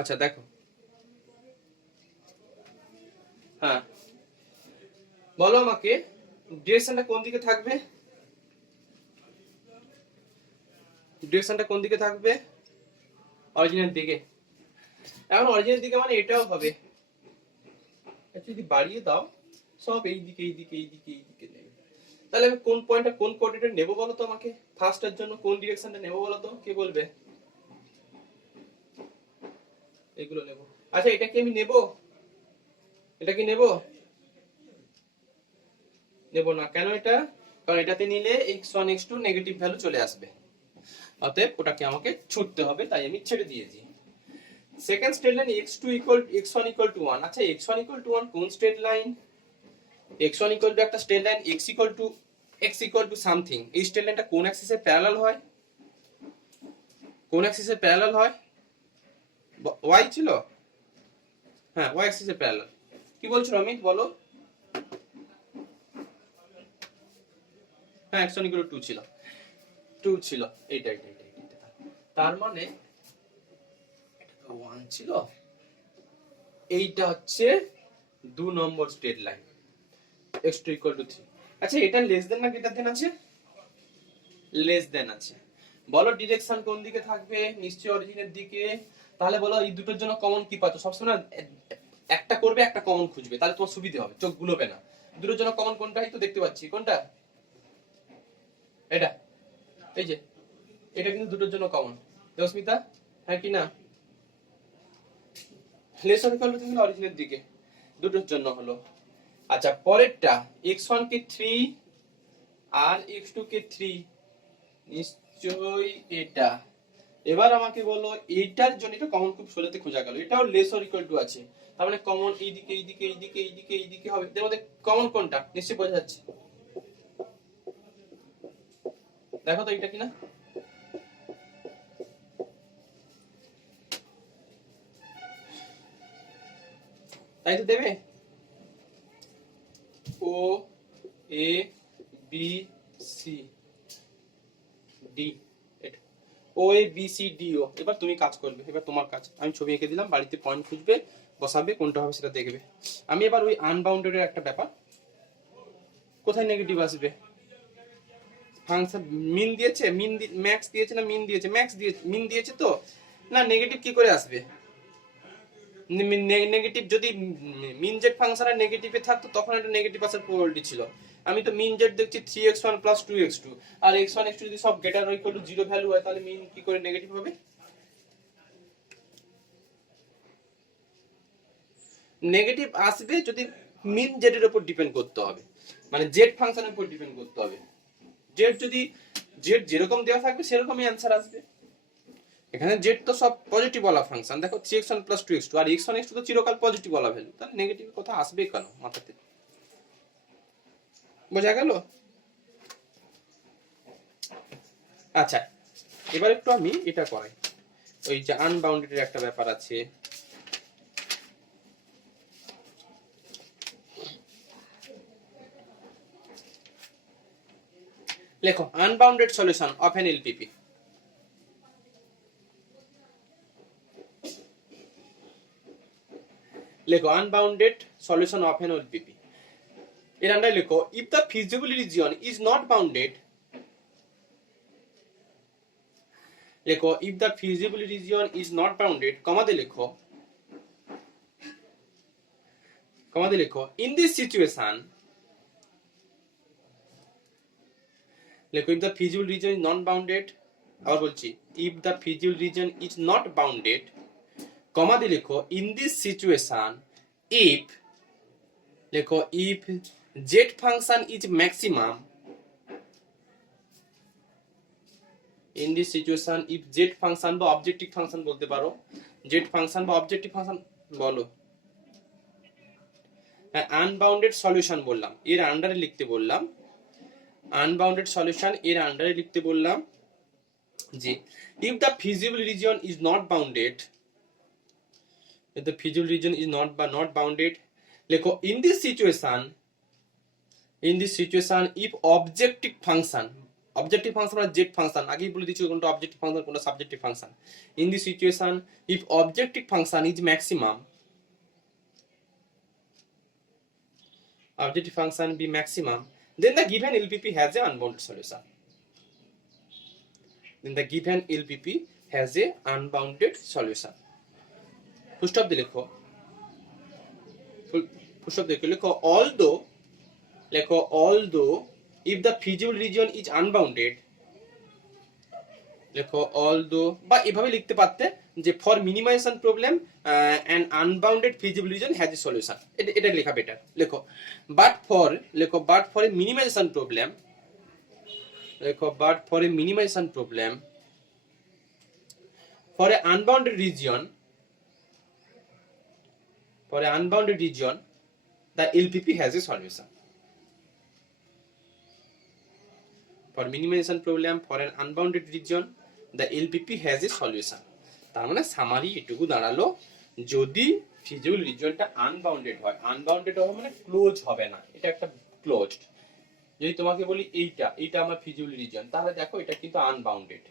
আচ্ছা দেখো, হ্যাঁ বলো আমাকে ডিরেকশনটা কোন দিকে থাকবে? ডিরেকশনটা কোন দিকে থাকবে? অরিজিনের দিকে। এখন অরিজিনের দিকে মানে এটাও হবে, যদি বাড়িয়ে দাও সব এই দিকে এই দিকে এই দিকে এই দিকে নেবে। তাহলে আমি কোন পয়েন্টটা কোন কোঅর্ডিনেটে নেব বলো তো আমাকে? ফার্স্টের জন্য কোন ডিরেকশনটা নেব বলো তো, কে বলবে? এগুলো নেব। আচ্ছা এটা কি আমি নেব? এটা কি নেব? নেব না কেন এটা? কারণ এটাতে নিলে x1 x2 নেগেটিভ ভ্যালু চলে আসবে, অতএব ওটাকে আমাকে ছুটতে হবে, তাই আমি ছেড়ে দিয়েছি। Second straight line x2 equal x1 equal to 1। আচ্ছা x1 ইকুয়াল টু 1 কোন straight line? x1 equal to একটা straight line x equal to something. এই স্ট্রেট লাইনটা কোন অ্যাক্সিসে প্যারালাল হয়? কোন অ্যাক্সিসে প্যারালাল হয়? y ছিল, হ্যাঁ y অ্যাক্সিসে প্যারালাল। কি বলছো রমিত বলো? হ্যাঁ x1 ইকুয়াল টু 2 ছিল, 2 ছিল, এইটা এইটা এইটা এইটা। তার মানে এটা তো 1 ছিল, এইটা হচ্ছে 2 number straight line x2 equal to 3। আচ্ছা এটা লেস দেন না গ্রেটার দেন আছে? লেস দেন আছে। বলো ডিরেকশন কোন দিকে থাকবে? নিশ্চয়ই অরিজিনের দিকে। তাহলে বলো এই দুটোর জন্য কমন কি পাচ্ছ? সবসময় একটা করবে একটা কমন খুঁজবে, তাহলে তোমার সুবিধা হবে, চোখ গুলোবে না। দুটোর জন্য কমন কোনটা? এই তো দেখতে পাচ্ছি, কোনটা? এটা, এই যে এটা কিন্তু দুটোর জন্য কমন দেবস্মিতা, হ্যাঁ কি না? লেস অর ইকুয়াল টু অরিজিনের দিকে, দুটোর জন্য হলো। আচ্ছা পরেরটা x1 কে 3 আর x2 কে 3, নিশ্চয়ই এটা। এবার আমাকে বলো এইটার জন্য, এটা কমন খুব সোজাতে খোঁজা গেল, এটাও লেস অর ইকুয়াল টু আছে, তার মানে কমন এইদিকে এইদিকে এইদিকে এইদিকে এইদিকে হবে। এর মধ্যে কমন কোনটা নিশ্চয়ই বোঝা যাচ্ছে, দেখো তো এটা কিনা। তাই তো দেবে ও এ বি সি ডি, এটা ও এ বি সি ডি ও। এবার তুমি কাজ করবে, এবার তোমার কাজ। আমি ছবি এঁকে দিলাম, বাড়িতে পয়েন্ট খুঁজবে, বসাবে, কোনটা হবে সেটা দেখবে। আমি এবার ওই আনবাউন্ডেডের একটা ব্যাপার, কোথায় নেগেটিভ আসবে? ফাংশন মিন দিয়েছে, ম্যাক্স দিয়েছে না মিন দিয়েছে? ম্যাক্স দিয়েছে, মিন দিয়েছে তো না, নেগেটিভ কি করে আসবে? নেগেটিভ যদি মিন জেড ফাংশনের নেগেটিভে থাকতো তখন একটা নেগেটিভ আসার প্রবাবিলিটি ছিল। আমি তো মিন জেড দেখছি 3x1 + 2x2, আর x1 x2 যদি সব greater or equal to 0 value হয়, তাহলে মিন কি করে নেগেটিভ হবে? নেগেটিভ আসবে যদি মিন জেড এর উপর ডিপেন্ড করতে হবে, মানে জেড ফাংশনের উপর ডিপেন্ড করতে হবে। জেড যদি জেড যেরকম দেওয়া থাকবে সেরকমই অ্যান্সার আসবে। এখানে জেড তো সব পজিটিভ বলা ফাংশন, দেখো 3x1 + 2x2, আর x1 x2 তো চিরকাল পজিটিভ বলা ভ্যালু, তাহলে নেগেটিভ কথা আসবে কেন মাথাতে? বোঝা গেল? আচ্ছা, এবার একটু আমি এটা করাই, ওই যে আনবাউন্ডেড এর একটা ব্যাপার আছে। লেখো unbounded solution of an LPP. লেখো unbounded solution of an LPP. এর আন্ডারে লেখো if the feasible region is not bounded. লেখো if the feasible region is not bounded, কমাতে লেখো, কমাতে লেখো ইন দিস সিচুয়েশন। লেখো if the feasible region is not bounded, আবার বলছি, if the feasible region is not bounded, comma দিয়ে লেখো ইন দিস সিচুয়েশন ইফ, লেখো if Z function is maximum. In this situation if Z function বা objective function বলতে পারো, Z function বা objective function বলো। হ্যাঁ, আনবাউন্ডেড সলিউশন বললাম, এর আন্ডারে লিখতে বললাম, আনবাউন্ডেড সলিউশন এর আন্ডারে লিখতে বললাম যে if the feasible region is not bounded, if the feasible region is not bounded, লেখো in this situation if objective function মানে z ফাংশন, আগেই বলে দিচ্ছি কোনটা অবজেক্টিভ ফাংশন কোনটা subjective function. in this situation if objective function is maximum, objective function be maximum, then the given LPP has a unbounded solution. Then the given LPP has a unbounded solution. Full stop দিয়ে লেখো, full stop দিয়ে লেখো although, লেখো although if the feasible region is unbounded, লেখো although, বা এভাবে লিখতে পারতে যে for minimization problem an unbounded feasible region has a solution, এটা লেখা বেটার। লেখো but for, লেখো but for a minimization problem, লেখো but for a minimization problem for a unbounded region, for an unbounded region the LPP has a solution. For minimization problem for an unbounded region the LPP has a solution. তার মানে summary এটুকু দাঁড়ালো, যদি feasible রিজিয়নটা unbounded হয়, unbounded হবে মানে close হবে না, এটা একটা ক্লোজড। যদি তোমাকে বলি এইটা আমার ফিজিবল রিজিয়ন, তাহলে দেখো এটা কিন্তু আনবাউন্ডেড।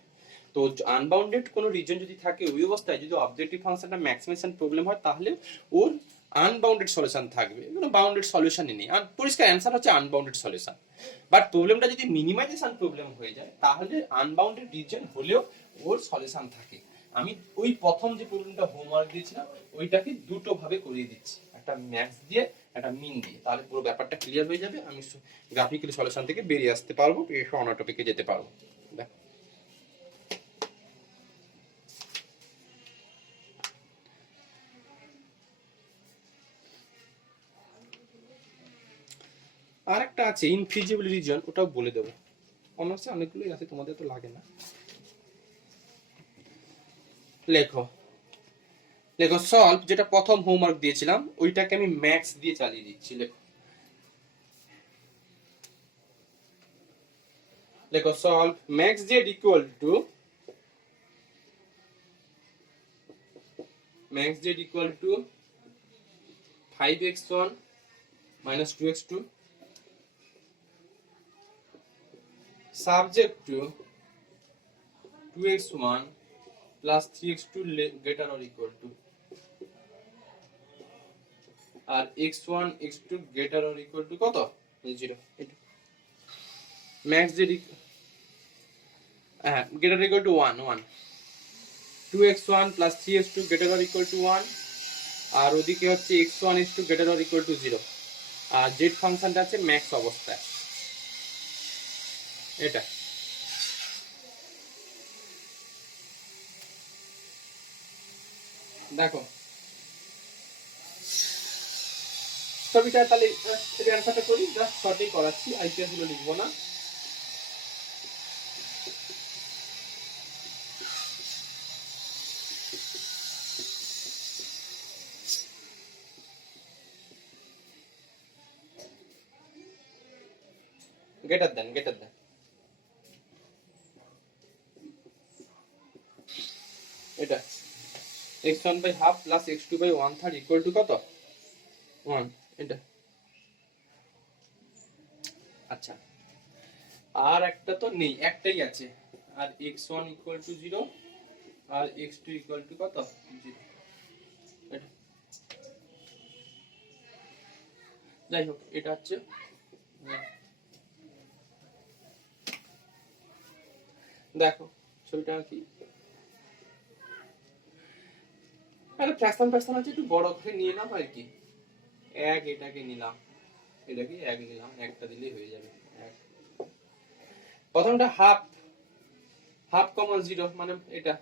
তো আনবাউন্ডেড কোনো রিজন যদি থাকে, ওই অবস্থায় যদি অবজেক্টিভ ফাংশনটা ম্যাক্সিমাইজেশন প্রবলেম হয়, তাহলে ওর আনবাউন্ডেড সলিউশন থাকবে, কোনো বাউন্ডেড সলিউশনই নেই। আর পরিষ্কার অ্যান্সার হচ্ছে আনবাউন্ডেড সলিউশন। বাট প্রবলেমটা যদি মিনিমাইজেশন প্রবলেম হয়ে যায়, তাহলে আনবাউন্ডেড রিজন হলেও ওর সলিউশন থাকে। আমি ওই প্রথম যে প্রবলেমটা হোমওয়ার্ক দিয়েছিলাম ওইটাকে দুটো ভাবে করিয়ে দিচ্ছি, একটা ম্যাক্স দিয়ে একটা মিন দিয়ে, তাহলে পুরো ব্যাপারটা ক্লিয়ার হয়ে যাবে। আমি গ্রাফিক্যালি সলিউশন থেকে বেরিয়ে আসতে পারবো, অন্য টপিকে যেতে পারবো। আর একটা আছে ইনফিজিবল রিজন, ওটাও বলে দেবো। অনার্সে অনেকগুলোই আছে, তোমাদের তো লাগে না। লেখো, লেখো সলভ, যেটা প্রথম হোমওয়ার্ক দিয়েছিলাম ওইটাকে আমি ম্যাক্স দিয়ে চালিয়ে দিচ্ছি। লেখো, লেখো solve max Z equal to, max Z equal to 5x1 minus 2x2 subject to 2x1 plus 3x2 greater or equal to, আর x1 x2 greater or equal to কত 0। এটা ম্যাক্স যে হ্যাঁ greater equal to 1 1, 2x1 plus 3x2 greater or equal to 1, আর ওদিকে হচ্ছে x1 x2 greater or equal to 0, আর z ফাংশনটা আছে ম্যাক্স অবস্থায়। এটা দেখো ছবিটা, তাহলে এই অ্যানসারটা করি, জাস্ট শর্টেই করাচ্ছি, আইপিএস গুলো লিখবো না। গেটার দেন, গেটার দেন। এটা x1 by half plus x2 by 1/3 equal to কত 1। এটা আচ্ছা, আর একটা তো নেই, একটাই আছে, আর x1 ইকুয়াল টু 0 আর x2 ইকুয়াল টু কত 0। এটা যাই হোক, এটা হচ্ছে দেখো ছবিটা কি, আরে ফ্র্যাকশন ফ্র্যাকশন আছে, একটু বড় করে নিয়ে নাও আর কি। এক এটাকে নিলাম, এটাকে এক নিলাম, একটা দিলেই হয়ে যাবে। প্রথমটা হাফ, হাফ কমন 0 মানে এটা,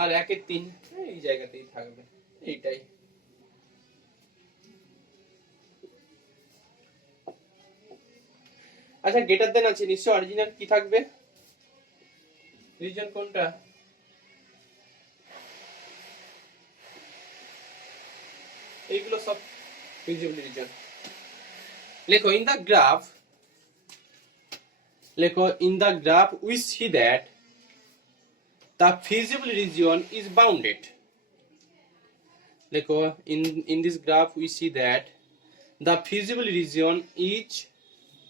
আর 1 এর 3 এই জায়গাতেই থাকবে, এইটাই। আচ্ছা গ্রেটার দেন আছে, নিশ্চয় অরিজিনাল কি থাকবে, রিজন কোনটা, এইগুলো সব ফিজিবল রিজন। লেখো ইন দা গ্রাফ, লেখো in the graph we see that the feasible region is bounded. লেখো in this graph we see that the feasible region is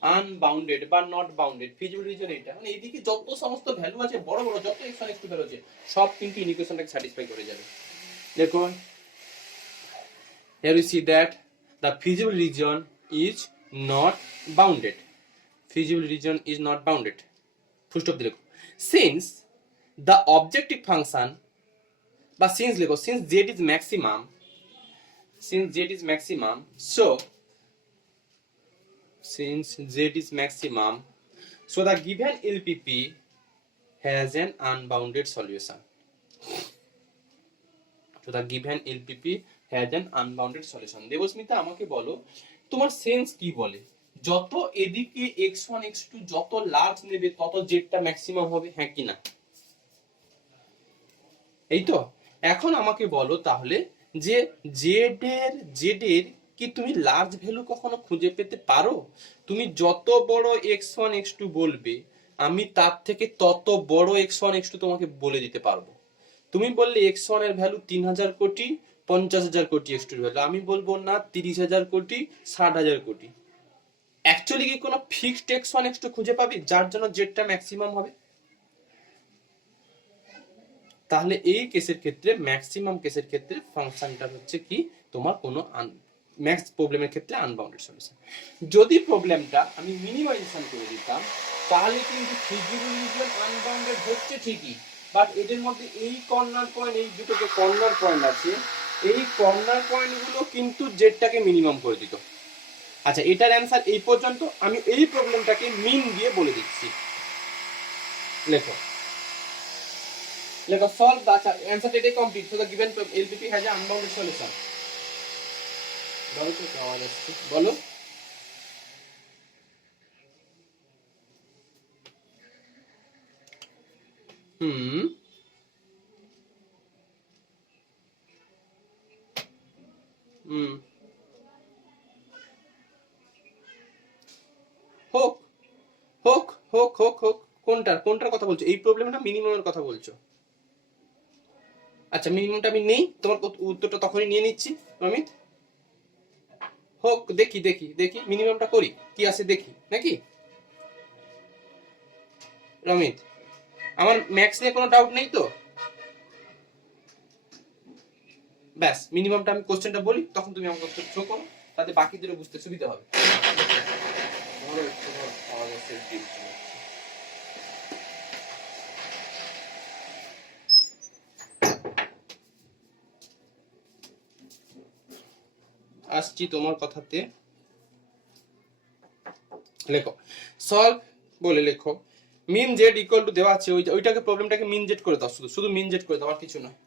unbounded বা not bounded. feasible region এটা মানে এইদিকে যত সমস্ত value আছে, বড় বড় যত x1 x2 ভ্যালু আছে, সব কিন্তু ইকুয়েশনটাকে স্যাটিসফাই করে যাবে। দেখো here we see that the feasible region is not bounded. feasible region is not bounded. Full stop দিলে since the objective function, but since লেখো since z is maximum, since z is maximum, so since z is maximum, so the given LPP has an unbounded solution. So the given LPP has an unbounded solution. Debasmita আমাকে বলো তোমার sense কি বলে, যত এদিকে x1 x2 যত large নেবে তত জেডটা ম্যাক্সিমাম হবে, হ্যাঁ কি না? এই তো। এখন আমাকে বলো তাহলে যে জেড এর কি তুমি লার্জ ভ্যালু কখনো খুঁজে পেতে পারো? তুমি যত বড় x1 x2 বলবে, আমি তার থেকে তত বড় x1 x2 তোমাকে বলে দিতে পারবো। তুমি বললে x1 এর ভ্যালু 3000 কোটি, 50,000 কোটি, x2 এর ভ্যালু আমি বলবো না 30,000 কোটি, 60,000 কোটি। অ্যাকচুয়ালি কি কোনো ফিক্সড x1 x2 খুঁজে পাবি যার জন্য জেডটা ম্যাক্সিমাম হবে? তাহলে এই কেসের ক্ষেত্রে, ম্যাক্সিমাম কেসের ক্ষেত্রে ফাংশনটা হচ্ছে কি তোমার কোনো ম্যাক্স প্রবলেমের ক্ষেত্রে আনবাউন্ডেড সলিউশন। যদি প্রবলেমটা আমি মিনিমাইজেশন করে দিতাম তাহলে কিন্তু ফিজিবল রিজন আনবাউন্ডেড হচ্ছে ঠিকই, বাট এদের মধ্যে এই কর্নার পয়েন্ট, এই দুটো যে কর্নার পয়েন্ট আছে, এই কর্নার পয়েন্টগুলো কিন্তু জেডটাকে মিনিমাম করে দিত। আচ্ছা এটার অ্যান্সার এই পর্যন্ত, আমি এই প্রবলেমটাকে মিন দিয়ে বলে দিচ্ছি। লেখো লেখো solve the answer today complete, so the given LPP has an unbounded solution. বলো হোক হোক হোক হোক হোক, কোনটার কথা বলছো? এই প্রবলেমটা মিনিমামের কথা বলছো? আচ্ছা মিনিমামটা আমি নেই, তোমার উত্তরটা তখনই নিয়ে নিচ্ছি আমি। হোক, দেখি দেখি দেখি মিনিমামটা করি কি আছে দেখি নাকি। রমিত আমার ম্যাথস নিয়ে কোনো ডাউট নেই তো? ব্যাস মিনিমামটা আমি কোশ্চেনটা বলি, তখন তুমি আমাকে উত্তর শো করো, তাতে বাকিদেরও বুঝতে সুবিধা হবে। আমারও একটু আওয়াজ আছে, ডিম চলে আসছে। আসছি তোমার কথাতে। লেখো সলভ বলে লেখো মিন জেড ইকুয়াল টু দেওয়া আছে, ওইটাকে প্রবলেমটাকে মিন জেড করে দাও, শুধু শুধু মিন জেড করে দাও, আর কিছু নয়।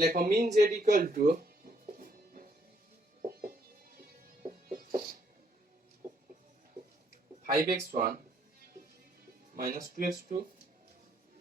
লেখো min Z equal to 5x1 minus 2x2